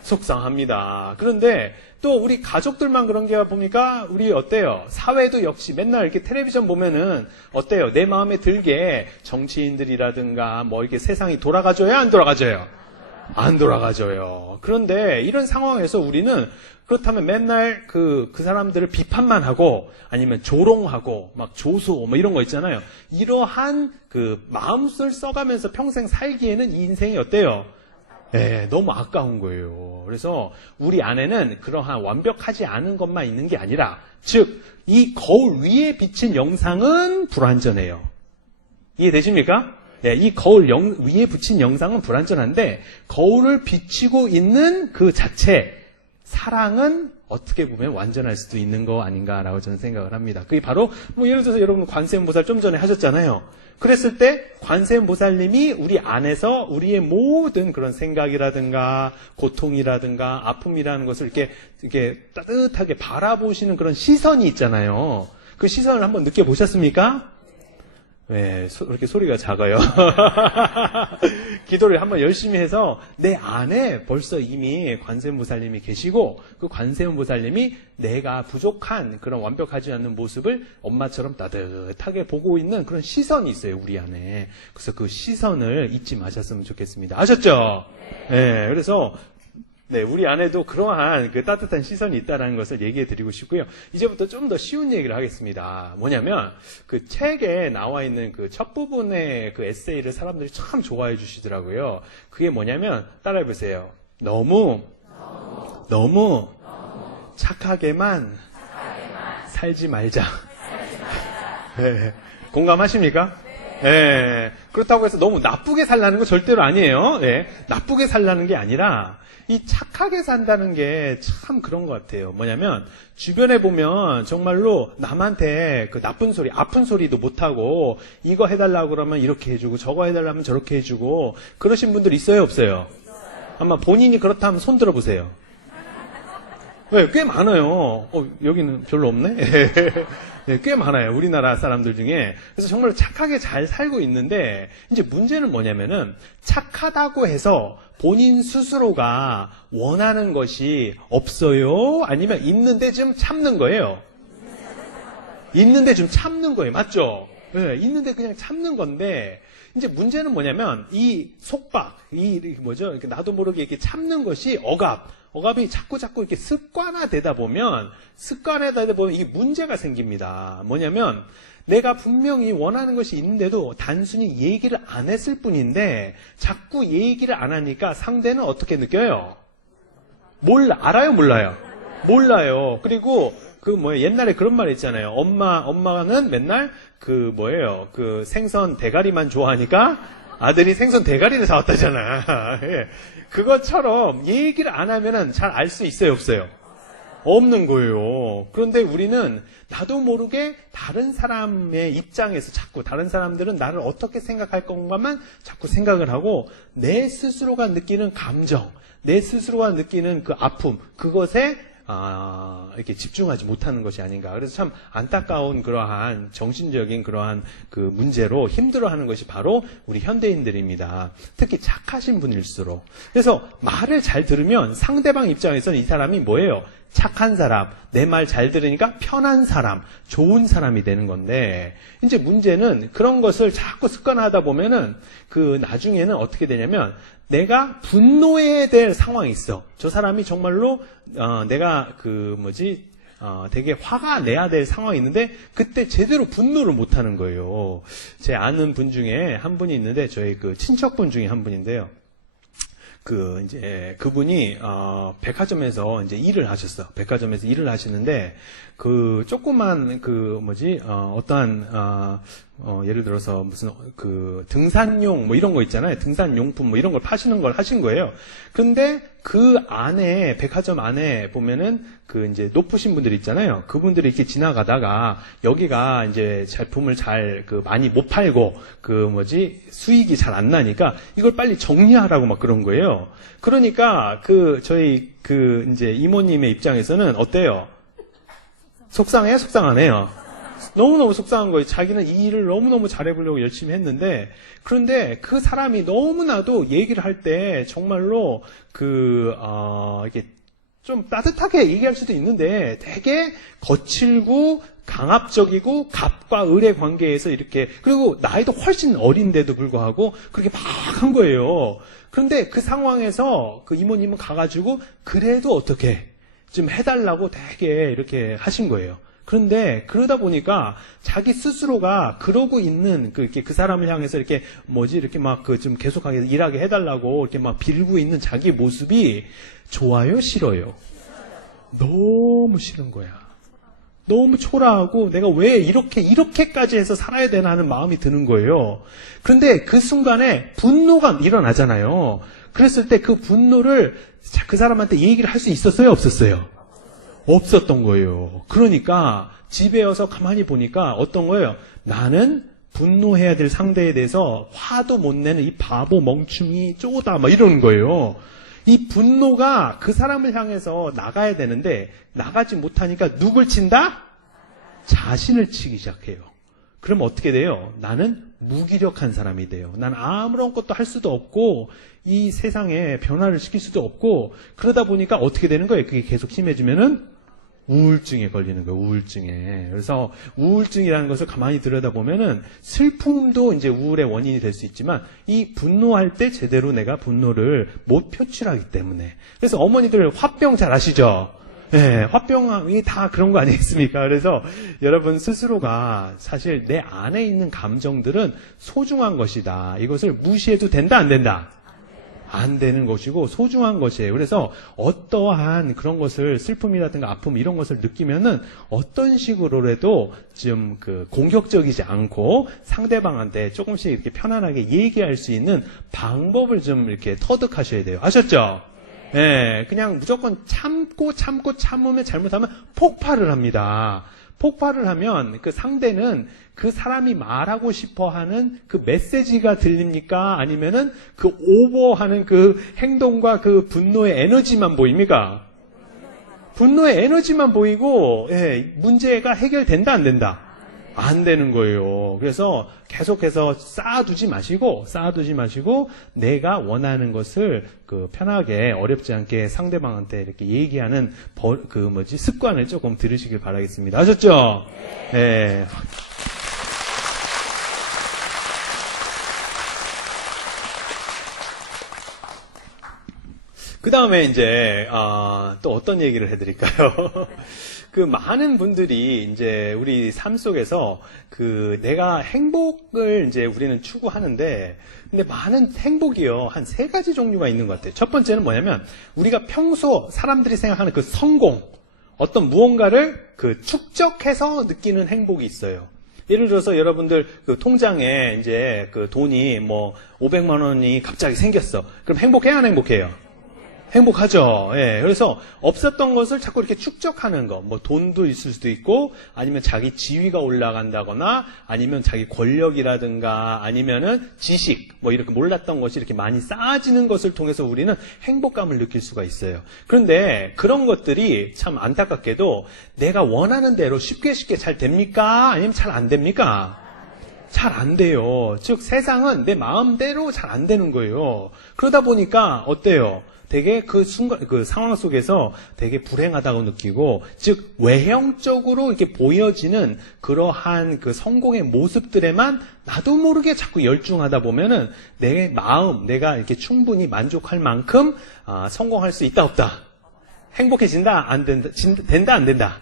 속상합니다. 그런데 또 우리 가족들만 그런 게 보니까 우리 어때요? 사회도 역시 맨날 이렇게 텔레비전 보면은 어때요? 내 마음에 들게 정치인들이라든가 이렇게 세상이 돌아가줘요? 안 돌아가줘요? 안 돌아가져요. 그런데 이런 상황에서 우리는 그렇다면 맨날 그 사람들을 비판만 하고 아니면 조롱하고 막 조소 뭐 이런 거 있잖아요. 이러한 그 마음을 써가면서 평생 살기에는 이 인생이 어때요? 예, 너무 아까운 거예요. 그래서 우리 안에는 그러한 완벽하지 않은 것만 있는 게 아니라, 즉, 이 거울 위에 비친 영상은 불완전해요. 이해되십니까? 예, 이 거울 위에 붙인 영상은 불완전한데, 거울을 비치고 있는 그 자체, 사랑은 어떻게 보면 완전할 수도 있는 거 아닌가라고 저는 생각을 합니다. 그게 바로, 뭐 예를 들어서 여러분 관세음보살 좀 전에 하셨잖아요. 그랬을 때 관세음보살님이 우리 안에서 우리의 모든 그런 생각이라든가 고통이라든가 아픔이라는 것을 이렇게 따뜻하게 바라보시는 그런 시선이 있잖아요. 그 시선을 한번 느껴보셨습니까? 네, 이렇게 소리가 작아요. 기도를 한번 열심히 해서 내 안에 벌써 이미 관세음보살님이 계시고 그 관세음보살님이 내가 부족한 그런 완벽하지 않는 모습을 엄마처럼 따뜻하게 보고 있는 그런 시선이 있어요, 우리 안에. 그래서 그 시선을 잊지 마셨으면 좋겠습니다. 아셨죠? 네, 그래서 네, 우리 안에도 그러한 그 따뜻한 시선이 있다는 것을 얘기해 드리고 싶고요. 이제부터 좀 더 쉬운 얘기를 하겠습니다. 뭐냐면, 그 책에 나와 있는 그 첫 부분의 그 에세이를 사람들이 참 좋아해 주시더라고요. 그게 뭐냐면, 따라해 보세요. 너무 착하게만 살지 말자. 네. 공감하십니까? 네. 그렇다고 해서 너무 나쁘게 살라는 거 절대로 아니에요. 네. 나쁘게 살라는 게 아니라, 이 착하게 산다는 게 참 그런 것 같아요. 뭐냐면 주변에 보면 정말로 남한테 그 나쁜 소리, 아픈 소리도 못하고 이거 해달라고 그러면 이렇게 해주고 저거 해달라면 저렇게 해주고 그러신 분들 있어요, 없어요? 아마 본인이 그렇다면 손 들어보세요. 네, 꽤 많아요. 여기는 별로 없네? 네, 꽤 많아요. 우리나라 사람들 중에. 그래서 정말 착하게 잘 살고 있는데, 이제 문제는 뭐냐면은, 착하다고 해서 본인 스스로가 원하는 것이 없어요? 아니면 있는데 좀 참는 거예요? 있는데 좀 참는 거예요. 맞죠? 네, 있는데 그냥 참는 건데, 이제 문제는 뭐냐면, 이 속박, 뭐죠? 나도 모르게 이렇게 참는 것이 억압이 자꾸 이렇게 습관화되다 보면 이게 문제가 생깁니다. 뭐냐면 내가 분명히 원하는 것이 있는데도 단순히 얘기를 안 했을 뿐인데 자꾸 얘기를 안 하니까 상대는 어떻게 느껴요? 알아요, 몰라요? 몰라요. 그리고 옛날에 그런 말 있잖아요. 엄마는 맨날 그 생선 대가리만 좋아하니까 아들이 생선 대가리를 사왔다잖아. 예. 그것처럼 얘기를 안 하면은 잘 알 수 있어요, 없어요? 없는 거예요. 그런데 우리는 나도 모르게 다른 사람의 입장에서 자꾸 다른 사람들은 나를 어떻게 생각할 건가만 자꾸 생각을 하고 내 스스로가 느끼는 감정, 내 스스로가 느끼는 그 아픔, 그것에 이렇게 집중하지 못하는 것이 아닌가. 그래서 참 안타까운 그러한 정신적인 그러한 그 문제로 힘들어하는 것이 바로 우리 현대인들입니다. 특히 착하신 분일수록. 그래서 말을 잘 들으면 상대방 입장에서는 이 사람이 뭐예요? 착한 사람, 내 말 잘 들으니까 편한 사람, 좋은 사람이 되는 건데, 이제 문제는 그런 것을 자꾸 습관화하다 보면은 나중에는 어떻게 되냐면 내가 분노해야 될 상황이 있어. 저 사람이 정말로 내가 되게 화가 내야 될 상황이 있는데 그때 제대로 분노를 못 하는 거예요. 제 아는 분 중에 한 분이 있는데 저희 그 친척분 중에 한 분인데요. 그분이 백화점에서 이제 일을 하셨어. 백화점에서 일을 하시는데 조그만 어떠한 예를 들어서 무슨 등산용 뭐 이런 거 있잖아요. 등산용품 뭐 이런 걸 파시는 걸 하신 거예요. 그런데 그 안에 백화점 안에 보면은 이제 높으신 분들 있잖아요. 그분들이 이렇게 지나가다가 여기가 이제 제품을 잘 많이 못 팔고 수익이 잘 안 나니까 이걸 빨리 정리하라고 막 그런 거예요. 그러니까 저희 이제 이모님의 입장에서는 어때요? 속상해요? 속상하네요? 너무너무 속상한 거예요. 자기는 이 일을 너무너무 잘해보려고 열심히 했는데, 그런데 그 사람이 너무나도 얘기를 할 때 정말로 이렇게 좀 따뜻하게 얘기할 수도 있는데 되게 거칠고 강압적이고 갑과 을의 관계에서 이렇게, 그리고 나이도 훨씬 어린데도 불구하고 그렇게 막 한 거예요. 그런데 그 상황에서 그 이모님은 가가지고 그래도 어떻게 좀 해달라고 되게 이렇게 하신 거예요. 그런데 그러다 보니까 자기 스스로가 그러고 있는 이렇게 그 사람을 향해서 이렇게 이렇게 막 좀 계속하게 일하게 해달라고 이렇게 막 빌고 있는 자기 모습이 좋아요, 싫어요? 너무 싫은 거야. 너무 초라하고 내가 왜 이렇게까지 해서 살아야 되나 하는 마음이 드는 거예요. 그런데 그 순간에 분노가 일어나잖아요. 그랬을 때 그 분노를 그 사람한테 얘기를 할 수 있었어요, 없었어요? 없었던 거예요. 그러니까 집에 와서 가만히 보니까 어떤 거예요? 나는 분노해야 될 상대에 대해서 화도 못 내는 이 바보 멍충이 쪼다 막 이러는 거예요. 이 분노가 그 사람을 향해서 나가야 되는데 나가지 못하니까 누굴 친다? 자신을 치기 시작해요. 그럼 어떻게 돼요? 나는 무기력한 사람이 돼요. 난 아무런 것도 할 수도 없고 이 세상에 변화를 시킬 수도 없고 그러다 보니까 어떻게 되는 거예요? 그게 계속 심해지면은 우울증에 걸리는 거예요. 우울증에. 그래서 우울증이라는 것을 가만히 들여다보면은 슬픔도 이제 우울의 원인이 될 수 있지만 이 분노할 때 제대로 내가 분노를 못 표출하기 때문에. 그래서 어머니들 화병 잘 아시죠? 네, 화병이 다 그런 거 아니겠습니까? 그래서 여러분 스스로가 사실 내 안에 있는 감정들은 소중한 것이다. 이것을 무시해도 된다, 안 된다? 안 되는 것이고 소중한 것이에요. 그래서 어떠한 그런 것을 슬픔이라든가 아픔 이런 것을 느끼면은 어떤 식으로라도 좀 공격적이지 않고 상대방한테 조금씩 이렇게 편안하게 얘기할 수 있는 방법을 좀 이렇게 터득하셔야 돼요. 아셨죠? 예, 그냥 무조건 참으면 잘못하면 폭발을 합니다. 폭발을 하면 그 상대는 그 사람이 말하고 싶어 하는 그 메시지가 들립니까? 아니면은 그 오버하는 그 행동과 그 분노의 에너지만 보입니까? 분노의 에너지만 보이고, 예, 문제가 해결된다, 안 된다? 안 되는 거예요. 그래서 계속해서 쌓아두지 마시고 내가 원하는 것을 편하게 어렵지 않게 상대방한테 이렇게 얘기하는 습관을 조금 들으시길 바라겠습니다. 아셨죠? 네. 그 다음에 이제 또 어떤 얘기를 해드릴까요? 그 많은 분들이 이제 우리 삶 속에서 내가 행복을 이제 우리는 추구하는데, 근데 많은 행복이요 한 3가지 종류가 있는 것 같아요. 첫 번째는 뭐냐면 우리가 평소 사람들이 생각하는 그 성공, 어떤 무언가를 축적해서 느끼는 행복이 있어요. 예를 들어서 여러분들 통장에 이제 돈이 500만 원이 갑자기 생겼어. 그럼 행복해야 안 행복해요? 행복하죠. 예. 그래서 없었던 것을 자꾸 이렇게 축적하는 거, 돈도 있을 수도 있고, 아니면 자기 지위가 올라간다거나, 아니면 자기 권력이라든가, 아니면은 지식, 이렇게 몰랐던 것이 이렇게 많이 쌓아지는 것을 통해서 우리는 행복감을 느낄 수가 있어요. 그런데 그런 것들이 참 안타깝게도 내가 원하는 대로 쉽게 잘 됩니까? 아니면 잘 안 됩니까? 잘 안 돼요. 즉, 세상은 내 마음대로 잘 안 되는 거예요. 그러다 보니까 어때요? 되게 그 상황 속에서 되게 불행하다고 느끼고, 즉, 외형적으로 이렇게 보여지는 그러한 성공의 모습들에만 나도 모르게 자꾸 열중하다 보면은 내 마음, 내가 이렇게 충분히 만족할 만큼, 성공할 수 있다, 없다? 행복해진다, 안 된다, 된다, 안 된다?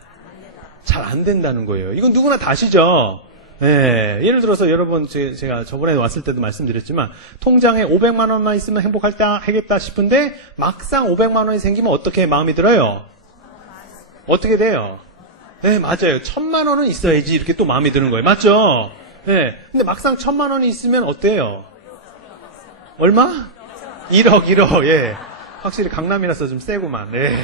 잘 안 된다는 거예요. 이건 누구나 다 아시죠? 예, 예를 들어서 여러분 제가 저번에 왔을 때도 말씀드렸지만 통장에 500만 원만 있으면 하겠다 싶은데 막상 500만 원이 생기면 어떻게 마음이 들어요? 어떻게 돼요? 네, 맞아요. 1000만 원은 있어야지 이렇게 또 마음이 드는 거예요. 맞죠? 네, 근데 막상 1000만 원이 있으면 어때요? 얼마? 1억, 예. 확실히 강남이라서 좀 세구만. 예.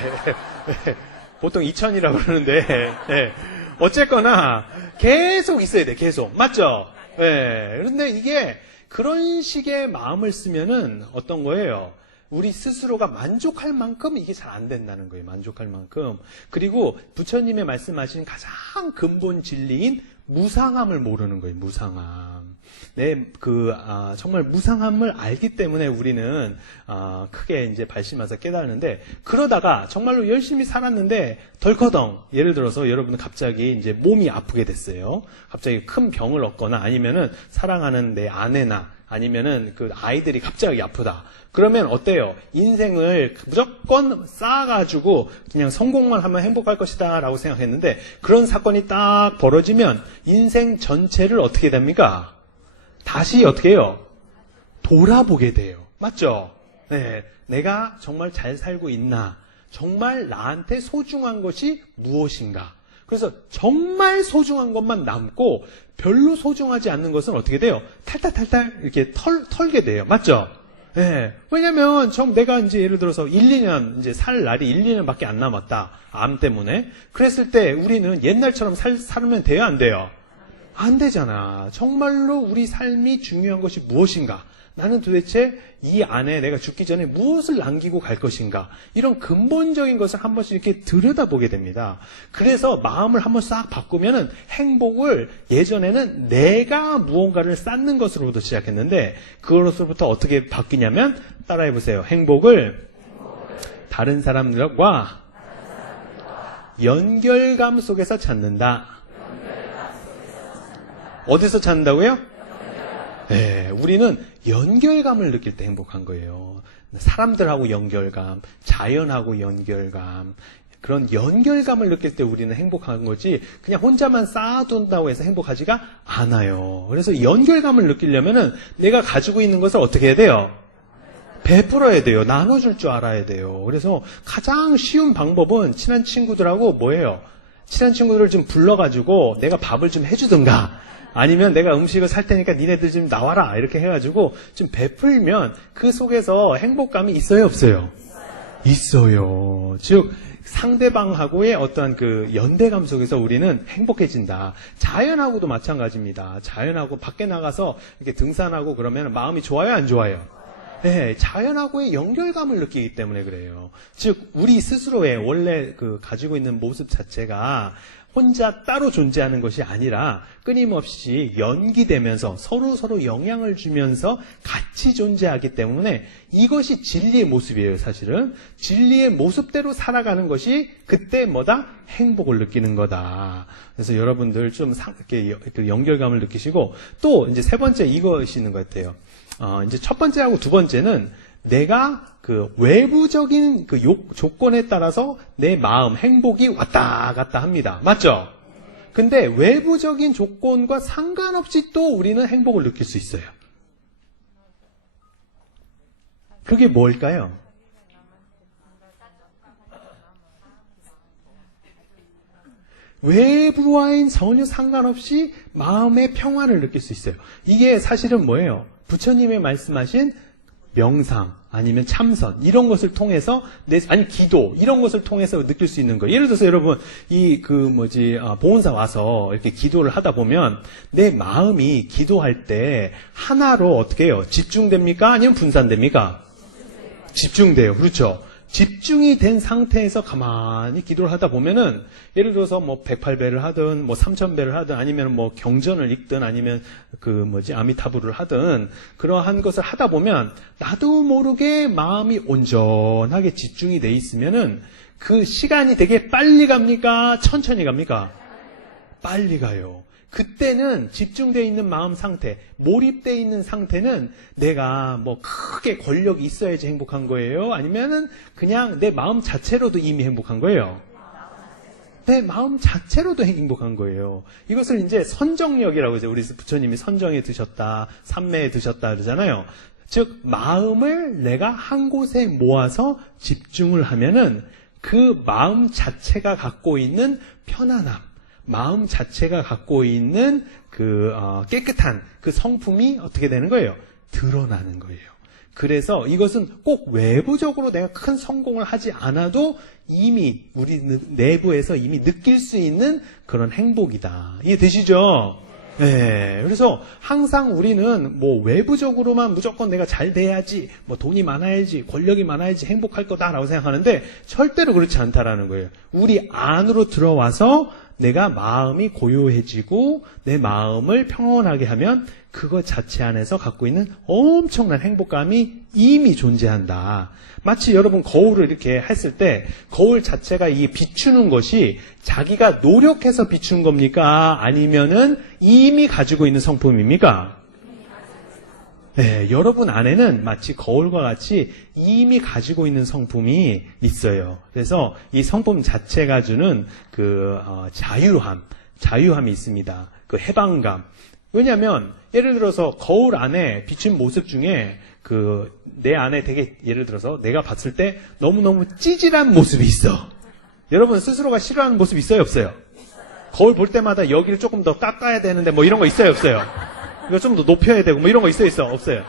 보통 2000이라고 그러는데, 예. 어쨌거나 계속 있어야 돼. 계속. 맞죠? 예. 그런데 이게 그런 식의 마음을 쓰면은 어떤 거예요? 우리 스스로가 만족할 만큼 이게 잘 안 된다는 거예요. 만족할 만큼. 그리고 부처님의 말씀하신 가장 근본 진리인 무상함을 모르는 거예요. 무상함. 정말 무상함을 알기 때문에 우리는, 크게 이제 발심해서 깨달는데, 그러다가 정말로 열심히 살았는데, 덜커덩, 예를 들어서 여러분은 갑자기 이제 몸이 아프게 됐어요. 갑자기 큰 병을 얻거나 아니면은 사랑하는 내 아내나 아니면은 그 아이들이 갑자기 아프다. 그러면 어때요? 인생을 무조건 쌓아가지고 그냥 성공만 하면 행복할 것이다 라고 생각했는데 그런 사건이 딱 벌어지면 인생 전체를 어떻게 됩니까? 다시 어떻게 해요? 돌아보게 돼요. 맞죠? 네, 내가 정말 잘 살고 있나? 정말 나한테 소중한 것이 무엇인가? 그래서 정말 소중한 것만 남고 별로 소중하지 않는 것은 어떻게 돼요? 탈탈탈탈 이렇게 털게 돼요. 맞죠? 네. 왜냐면 내가 이제 예를 들어서 1, 2년 이제 살 날이 1, 2년밖에 안 남았다. 암 때문에. 그랬을 때 우리는 옛날처럼 살면 돼요, 안 돼요? 안 되잖아. 정말로 우리 삶이 중요한 것이 무엇인가? 나는 도대체 이 안에 내가 죽기 전에 무엇을 남기고 갈 것인가? 이런 근본적인 것을 한 번씩 이렇게 들여다보게 됩니다. 그래서 마음을 한번 싹 바꾸면은 행복을 예전에는 내가 무언가를 쌓는 것으로부터 시작했는데 그것으로부터 어떻게 바뀌냐면 따라해 보세요. 행복을 다른 사람들과 연결감 속에서 찾는다. 어디서 찾는다고요? 네, 우리는 연결감을 느낄 때 행복한 거예요. 사람들하고 연결감, 자연하고 연결감, 그런 연결감을 느낄 때 우리는 행복한 거지 그냥 혼자만 쌓아둔다고 해서 행복하지가 않아요. 그래서 연결감을 느끼려면은 내가 가지고 있는 것을 어떻게 해야 돼요? 베풀어야 돼요. 나눠줄 줄 알아야 돼요. 그래서 가장 쉬운 방법은 친한 친구들하고 뭐예요? 친한 친구들을 좀 불러가지고 내가 밥을 좀 해주든가 아니면 내가 음식을 살 테니까 니네들 좀 나와라 이렇게 해가지고 좀 베풀면 그 속에서 행복감이 있어요, 없어요? 있어요. 즉 상대방하고의 어떠한 그 연대감 속에서 우리는 행복해진다. 자연하고도 마찬가지입니다. 자연하고 밖에 나가서 이렇게 등산하고 그러면 마음이 좋아요, 안 좋아요? 네, 자연하고의 연결감을 느끼기 때문에 그래요. 즉 우리 스스로의 원래 그 가지고 있는 모습 자체가 혼자 따로 존재하는 것이 아니라 끊임없이 연기되면서 서로 영향을 주면서 같이 존재하기 때문에 이것이 진리의 모습이에요, 사실은. 진리의 모습대로 살아가는 것이 그때 뭐다? 행복을 느끼는 거다. 그래서 여러분들 좀 이렇게 연결감을 느끼시고 또 이제 세 번째 이것이 있는 것 같아요. 이제 첫 번째하고 두 번째는 내가 그 외부적인 그 조건에 따라서 내 마음, 행복이 왔다 갔다 합니다. 맞죠? 근데 외부적인 조건과 상관없이 또 우리는 행복을 느낄 수 있어요. 그게 뭘까요? 외부와는 전혀 상관없이 마음의 평화를 느낄 수 있어요. 이게 사실은 뭐예요? 부처님의 말씀하신 명상 아니면 참선 이런 것을 통해서 아니 기도 이런 것을 통해서 느낄 수 있는 거예요. 예를 들어서 여러분 보온사 와서 이렇게 기도를 하다 보면 내 마음이 기도할 때 하나로 어떻게 해요? 집중됩니까? 아니면 분산됩니까? 집중돼요. 그렇죠. 집중이 된 상태에서 가만히 기도를 하다 보면은 예를 들어서 뭐 108배를 하든 뭐 3000배를 하든 아니면 뭐 경전을 읽든 아니면 아미타불을 하든 그러한 것을 하다 보면 나도 모르게 마음이 온전하게 집중이 돼 있으면은 그 시간이 되게 빨리 갑니까? 천천히 갑니까? 빨리 가요. 그때는 집중되어 있는 마음 상태, 몰입되어 있는 상태는 내가 뭐 크게 권력이 있어야지 행복한 거예요? 아니면은 그냥 내 마음 자체로도 이미 행복한 거예요? 내 마음 자체로도 행복한 거예요. 이것을 이제 선정력이라고 이제 우리 부처님이 선정에 드셨다, 삼매에 드셨다 그러잖아요. 즉, 마음을 내가 한 곳에 모아서 집중을 하면은 그 마음 자체가 갖고 있는 편안함, 마음 자체가 갖고 있는 깨끗한 그 성품이 어떻게 되는 거예요? 드러나는 거예요. 그래서 이것은 꼭 외부적으로 내가 큰 성공을 하지 않아도 이미 우리 내부에서 이미 느낄 수 있는 그런 행복이다. 이해되시죠? 네. 그래서 항상 우리는 뭐 외부적으로만 무조건 내가 잘 돼야지, 뭐 돈이 많아야지, 권력이 많아야지 행복할 거다라고 생각하는데 절대로 그렇지 않다라는 거예요. 우리 안으로 들어와서 내가 마음이 고요해지고 내 마음을 평온하게 하면 그것 자체 안에서 갖고 있는 엄청난 행복감이 이미 존재한다. 마치 여러분 거울을 이렇게 했을 때 거울 자체가 이 비추는 것이 자기가 노력해서 비춘 겁니까? 아니면은 이미 가지고 있는 성품입니까? 네, 여러분 안에는 마치 거울과 같이 이미 가지고 있는 성품이 있어요. 그래서 이 성품 자체가 주는 자유함이 있습니다. 그 해방감. 왜냐하면 예를 들어서 거울 안에 비춘 모습 중에 내 안에 되게 예를 들어서 내가 봤을 때 너무너무 찌질한 모습이 있어. 여러분 스스로가 싫어하는 모습 있어요, 없어요? 거울 볼 때마다 여기를 조금 더 깎아야 되는데 뭐 이런 거 있어요, 없어요? 이거 좀 더 높여야 되고 뭐 이런 거 있어요, 없어요?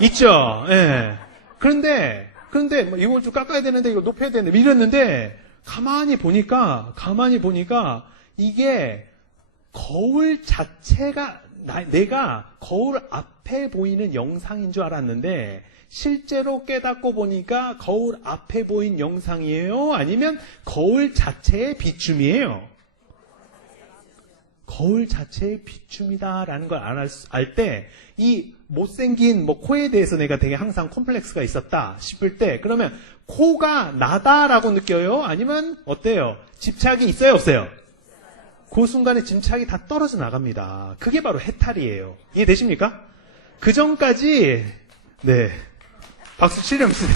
있죠. 예. 그런데 뭐 이걸 좀 깎아야 되는데 이거 높여야 되는데 뭐 이랬는데 가만히 보니까 이게 거울 자체가 내가 거울 앞에 보이는 영상인 줄 알았는데 실제로 깨닫고 보니까 거울 앞에 보인 영상이에요? 아니면 거울 자체의 비춤이에요? 거울 자체의 비춤이다라는 걸 알 때 이 못생긴 코에 대해서 내가 되게 항상 콤플렉스가 있었다 싶을 때 그러면 코가 나다라고 느껴요? 아니면 어때요? 집착이 있어요? 없어요? 그 순간에 집착이 다 떨어져 나갑니다. 그게 바로 해탈이에요. 이해되십니까? 그 전까지 네 박수 치려면서요.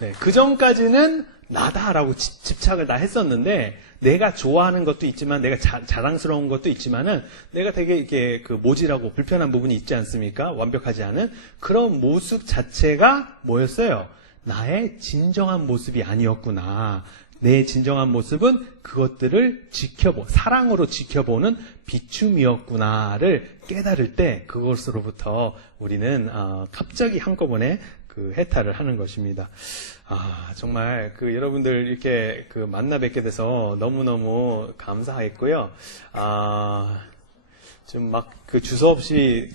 네, 그 전까지는 나다라고 집착을 다 했었는데 내가 좋아하는 것도 있지만 내가 자랑스러운 것도 있지만은 내가 되게 이렇게 모질하고 불편한 부분이 있지 않습니까? 완벽하지 않은 그런 모습 자체가 뭐였어요? 나의 진정한 모습이 아니었구나. 내 진정한 모습은 그것들을 사랑으로 지켜보는 비춤이었구나를 깨달을 때 그것으로부터 우리는 갑자기 한꺼번에 해탈을 하는 것입니다. 정말 여러분들 이렇게 만나 뵙게 돼서 너무너무 감사했고요. 좀 두서없이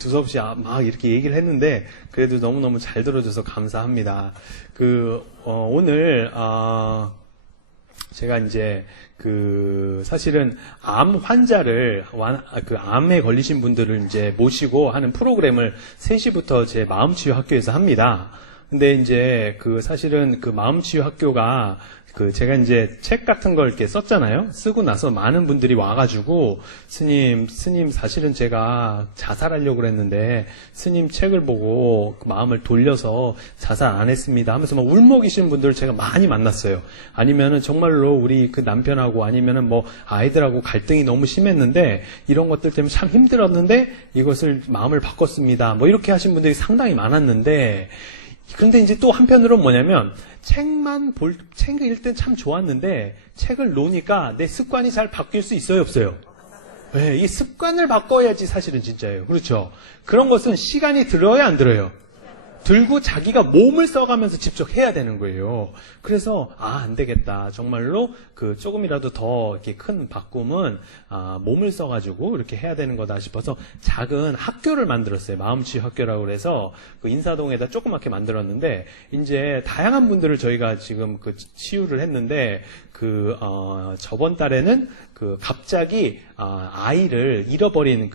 막 이렇게 얘기를 했는데 그래도 너무너무 잘 들어줘서 감사합니다. 오늘 제가 이제 사실은 암 환자를 암에 걸리신 분들을 이제 모시고 하는 프로그램을 3시부터 제 마음치유학교에서 합니다. 근데 이제 사실은 마음치유학교가 제가 이제 책 같은 걸 이렇게 썼잖아요. 쓰고 나서 많은 분들이 와가지고 스님 사실은 제가 자살하려고 그랬는데 스님 책을 보고 마음을 돌려서 자살 안 했습니다 하면서 막 울먹이시는 분들을 제가 많이 만났어요. 아니면은 정말로 우리 남편하고 아니면은 아이들하고 갈등이 너무 심했는데 이런 것들 때문에 참 힘들었는데 이것을 마음을 바꿨습니다. 이렇게 하신 분들이 상당히 많았는데 근데 이제 또 한편으로는 뭐냐면 책을 읽을 땐 참 좋았는데 책을 놓으니까 내 습관이 잘 바뀔 수 있어요, 없어요? 네, 이 습관을 바꿔야지 사실은 진짜예요. 그렇죠? 그런 것은 시간이 들어야 안 들어요? 들고 자기가 몸을 써가면서 직접 해야 되는 거예요. 그래서 안 되겠다. 정말로 조금이라도 더 이렇게 큰 바꿈은 몸을 써가지고 이렇게 해야 되는 거다 싶어서 작은 학교를 만들었어요. 마음치유 학교라고 그래서 인사동에다 조그맣게 만들었는데 이제 다양한 분들을 저희가 지금 치유를 했는데 저번 달에는 갑자기 아이를 잃어버린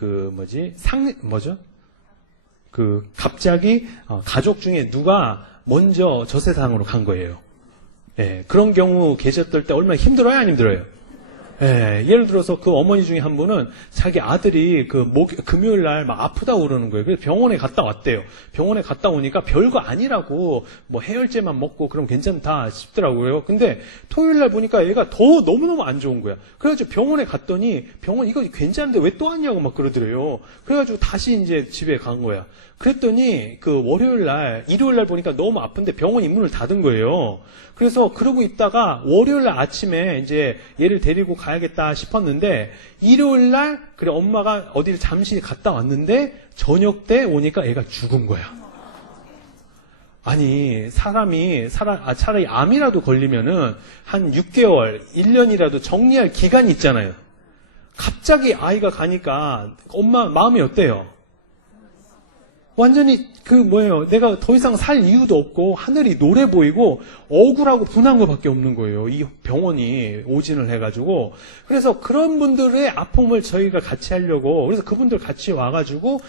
갑자기 가족 중에 누가 먼저 저 세상으로 간 거예요. 예, 그런 경우 계셨을 때 얼마나 힘들어요, 안 힘들어요? 예, 예를 들어서 어머니 중에 한 분은 자기 아들이 금요일 날 막 아프다고 그러는 거예요. 그래서 병원에 갔다 왔대요. 병원에 갔다 오니까 별거 아니라고 해열제만 먹고 그럼 괜찮다 싶더라고요. 근데 토요일 날 보니까 얘가 더 너무너무 안 좋은 거야. 그래가지고 병원에 갔더니 이거 괜찮은데 왜 또 왔냐고 막 그러더래요. 그래가지고 다시 이제 집에 간 거야. 그랬더니 일요일 날 보니까 너무 아픈데 병원이 문을 닫은 거예요. 그래서 그러고 있다가 월요일 날 아침에 이제 얘를 데리고 가야겠다 싶었는데 일요일 날 엄마가 어디를 잠시 갔다 왔는데 저녁 때 오니까 애가 죽은 거야. 아니 차라리 암이라도 걸리면은 한 6개월, 1년이라도 정리할 기간이 있잖아요. 갑자기 아이가 가니까 엄마 마음이 어때요? 완전히 내가 더 이상 살 이유도 없고 하늘이 노래 보이고 억울하고 분한 것밖에 없는 거예요. 이 병원이 오진을 해가지고. 그래서 그런 분들의 아픔을 저희가 같이 하려고 그래서 그분들 같이 와가지고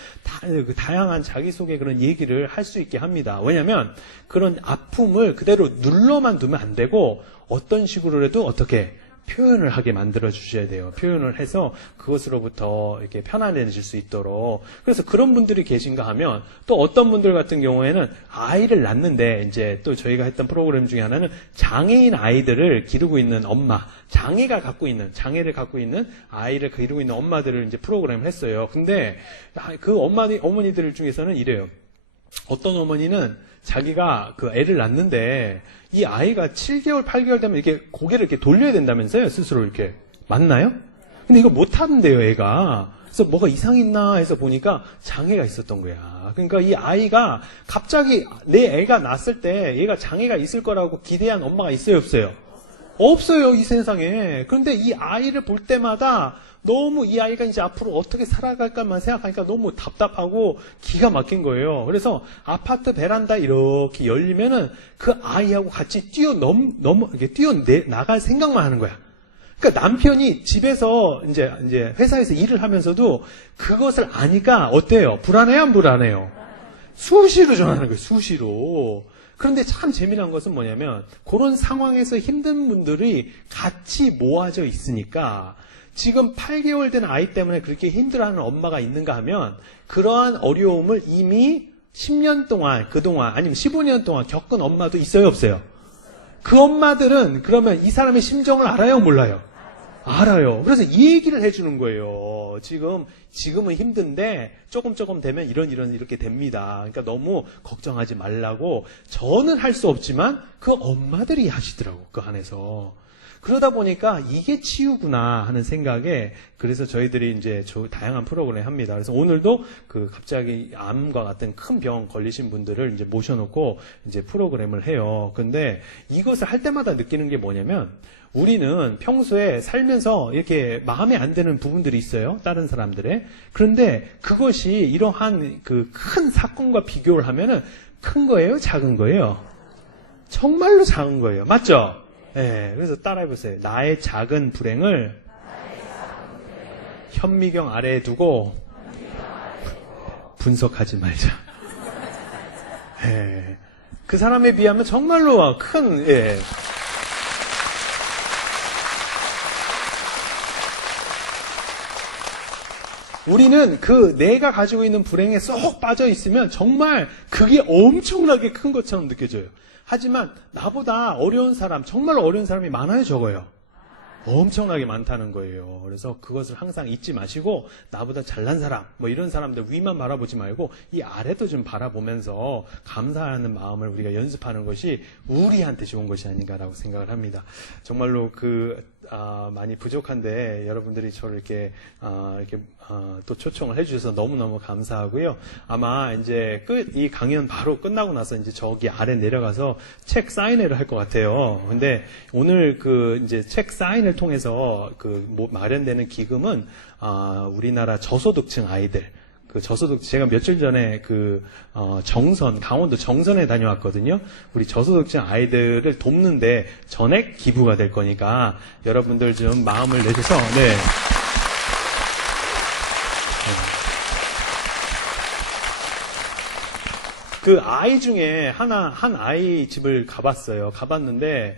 다양한 자기소개 그런 얘기를 할 수 있게 합니다. 왜냐하면 그런 아픔을 그대로 눌러만 두면 안 되고 어떤 식으로라도 어떻게 표현을 하게 만들어 주셔야 돼요. 표현을 해서 그것으로부터 이렇게 편안해질 수 있도록. 그래서 그런 분들이 계신가 하면 또 어떤 분들 같은 경우에는 아이를 낳는데 이제 또 저희가 했던 프로그램 중에 하나는 장애인 아이들을 기르고 있는 엄마, 장애를 갖고 있는 아이를 기르고 있는 엄마들을 이제 프로그램을 했어요. 근데 그 어머니들 중에서는 이래요. 어떤 어머니는 자기가 그 애를 낳는데 이 아이가 7개월, 8개월 되면 이렇게 고개를 이렇게 돌려야 된다면서요? 스스로 이렇게. 맞나요? 근데 이거 못 하는데요, 애가. 그래서 뭐가 이상 있나 해서 보니까 장애가 있었던 거야. 그러니까 이 아이가 갑자기 내 애가 낳았을 때 얘가 장애가 있을 거라고 기대한 엄마가 있어요, 없어요? 없어요, 이 세상에. 그런데 이 아이를 볼 때마다 너무 이 아이가 이제 앞으로 어떻게 살아갈까만 생각하니까 너무 답답하고 기가 막힌 거예요. 그래서 아파트 베란다 이렇게 열리면은 그 아이하고 같이 나갈 생각만 하는 거야. 그러니까 남편이 집에서 이제 회사에서 일을 하면서도 그것을 아니까 어때요? 불안해요, 안 불안해요? 수시로 전화하는 거예요, 수시로. 그런데 참 재미난 것은 뭐냐면 그런 상황에서 힘든 분들이 같이 모아져 있으니까 지금 8개월 된 아이 때문에 그렇게 힘들어하는 엄마가 있는가 하면 그러한 어려움을 이미 10년 동안, 그동안 아니면 15년 동안 겪은 엄마도 있어요, 없어요? 그 엄마들은 그러면 이 사람의 심정을 알아요, 몰라요? 알아요. 그래서 이 얘기를 해주는 거예요. 지금은 힘든데 조금 되면 이렇게 됩니다. 그러니까 너무 걱정하지 말라고 저는 할 수 없지만 그 엄마들이 하시더라고, 그 안에서. 그러다 보니까 이게 치유구나 하는 생각에 그래서 저희들이 이제 다양한 프로그램을 합니다. 그래서 오늘도 그 갑자기 암과 같은 큰 병 걸리신 분들을 이제 모셔놓고 이제 프로그램을 해요. 근데 이것을 할 때마다 느끼는 게 뭐냐면 우리는 평소에 살면서 이렇게 마음에 안 드는 부분들이 있어요. 다른 사람들의. 그런데 그것이 이러한 그 큰 사건과 비교를 하면은 큰 거예요? 작은 거예요? 정말로 작은 거예요. 맞죠? 네, 그래서 따라해보세요. 나의 작은 불행을 현미경 아래에 두고 분석하지 말자. 네, 그 사람에 비하면 정말로 큰, 예. 우리는 그 내가 가지고 있는 불행에 쏙 빠져 있으면 정말 그게 엄청나게 큰 것처럼 느껴져요. 하지만 나보다 어려운 사람, 정말 어려운 사람이 많아요, 적어요? 엄청나게 많다는 거예요. 그래서 그것을 항상 잊지 마시고 나보다 잘난 사람, 뭐 이런 사람들 위만 바라보지 말고 이 아래도 좀 바라보면서 감사하는 마음을 우리가 연습하는 것이 우리한테 좋은 것이 아닌가라고 생각을 합니다. 정말로 많이 부족한데 여러분들이 저를 이렇게 또 초청을 해주셔서 너무너무 감사하고요. 아마 이제 이 강연 바로 끝나고 나서 이제 저기 아래 내려가서 책 사인회를 할 것 같아요. 근데 오늘 이제 책 사인을 통해서 마련되는 기금은 우리나라 저소득층 아이들, 제가 며칠 전에 강원도 정선에 다녀왔거든요. 우리 저소득층 아이들을 돕는데 전액 기부가 될 거니까 여러분들 좀 마음을 내셔서, 네. 그 아이 중에 한 아이 집을 가봤어요. 가봤는데,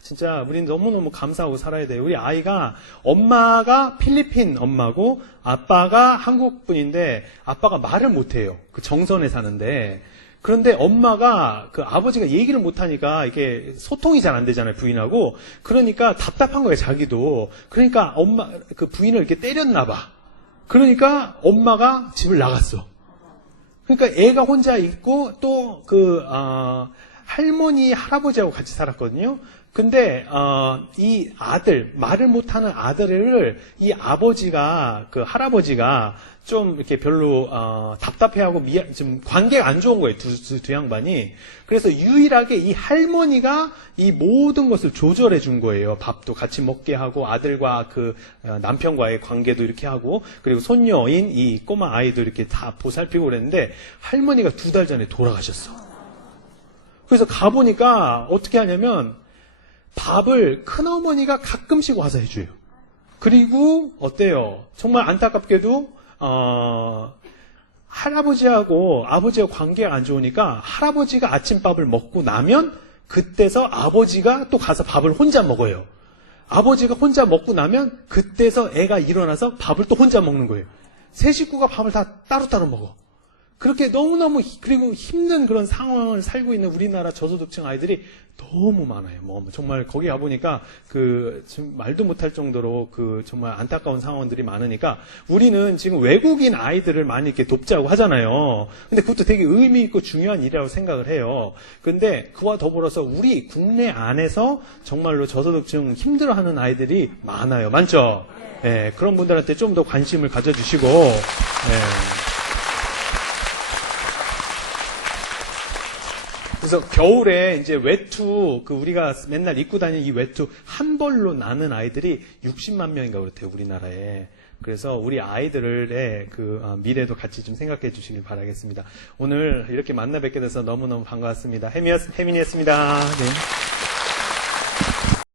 진짜 우리는 너무너무 감사하고 살아야 돼요. 우리 아이가 엄마가 필리핀 엄마고 아빠가 한국 분인데 아빠가 말을 못해요. 그 정선에 사는데. 그런데 엄마가 아버지가 얘기를 못하니까 이게 소통이 잘 안 되잖아요, 부인하고. 그러니까 답답한 거예요, 자기도. 그러니까 부인을 이렇게 때렸나 봐. 그러니까 엄마가 집을 나갔어. 그러니까 애가 혼자 있고 또 할머니, 할아버지하고 같이 살았거든요. 근데 이 아들, 말을 못하는 아들을 이 할아버지가 좀 이렇게 별로 답답해하고 좀 관계가 안 좋은 거예요, 두 양반이. 그래서 유일하게 이 할머니가 이 모든 것을 조절해 준 거예요. 밥도 같이 먹게 하고 아들과 남편과의 관계도 이렇게 하고, 그리고 손녀인 이 꼬마 아이도 이렇게 다 보살피고 그랬는데 할머니가 2달 전에 돌아가셨어. 그래서 가보니까 어떻게 하냐면 밥을 큰어머니가 가끔씩 와서 해줘요. 그리고 어때요? 정말 안타깝게도 할아버지하고 아버지하고 관계가 안 좋으니까 할아버지가 아침밥을 먹고 나면 그때서 아버지가 또 가서 밥을 혼자 먹어요. 아버지가 혼자 먹고 나면 그때서 애가 일어나서 밥을 또 혼자 먹는 거예요. 세 식구가 밥을 다 따로따로 먹어. 그렇게 너무너무 그리고 힘든 그런 상황을 살고 있는 우리나라 저소득층 아이들이 너무 많아요. 뭐 정말 거기 가보니까 지금 말도 못할 정도로 정말 안타까운 상황들이 많으니까 우리는 지금 외국인 아이들을 많이 이렇게 돕자고 하잖아요. 근데 그것도 되게 의미 있고 중요한 일이라고 생각을 해요. 근데 그와 더불어서 우리 국내 안에서 정말로 저소득층 힘들어하는 아이들이 많아요. 많죠? 예, 그런 분들한테 좀 더 관심을 가져주시고, 예. 그래서 겨울에 이제 외투, 우리가 맨날 입고 다니는 이 외투 한 벌로 나는 아이들이 60만 명인가 그렇대요, 우리나라에. 그래서 우리 아이들의 미래도 같이 좀 생각해 주시길 바라겠습니다. 오늘 이렇게 만나 뵙게 돼서 너무너무 반가웠습니다. 혜민이었습니다. 네.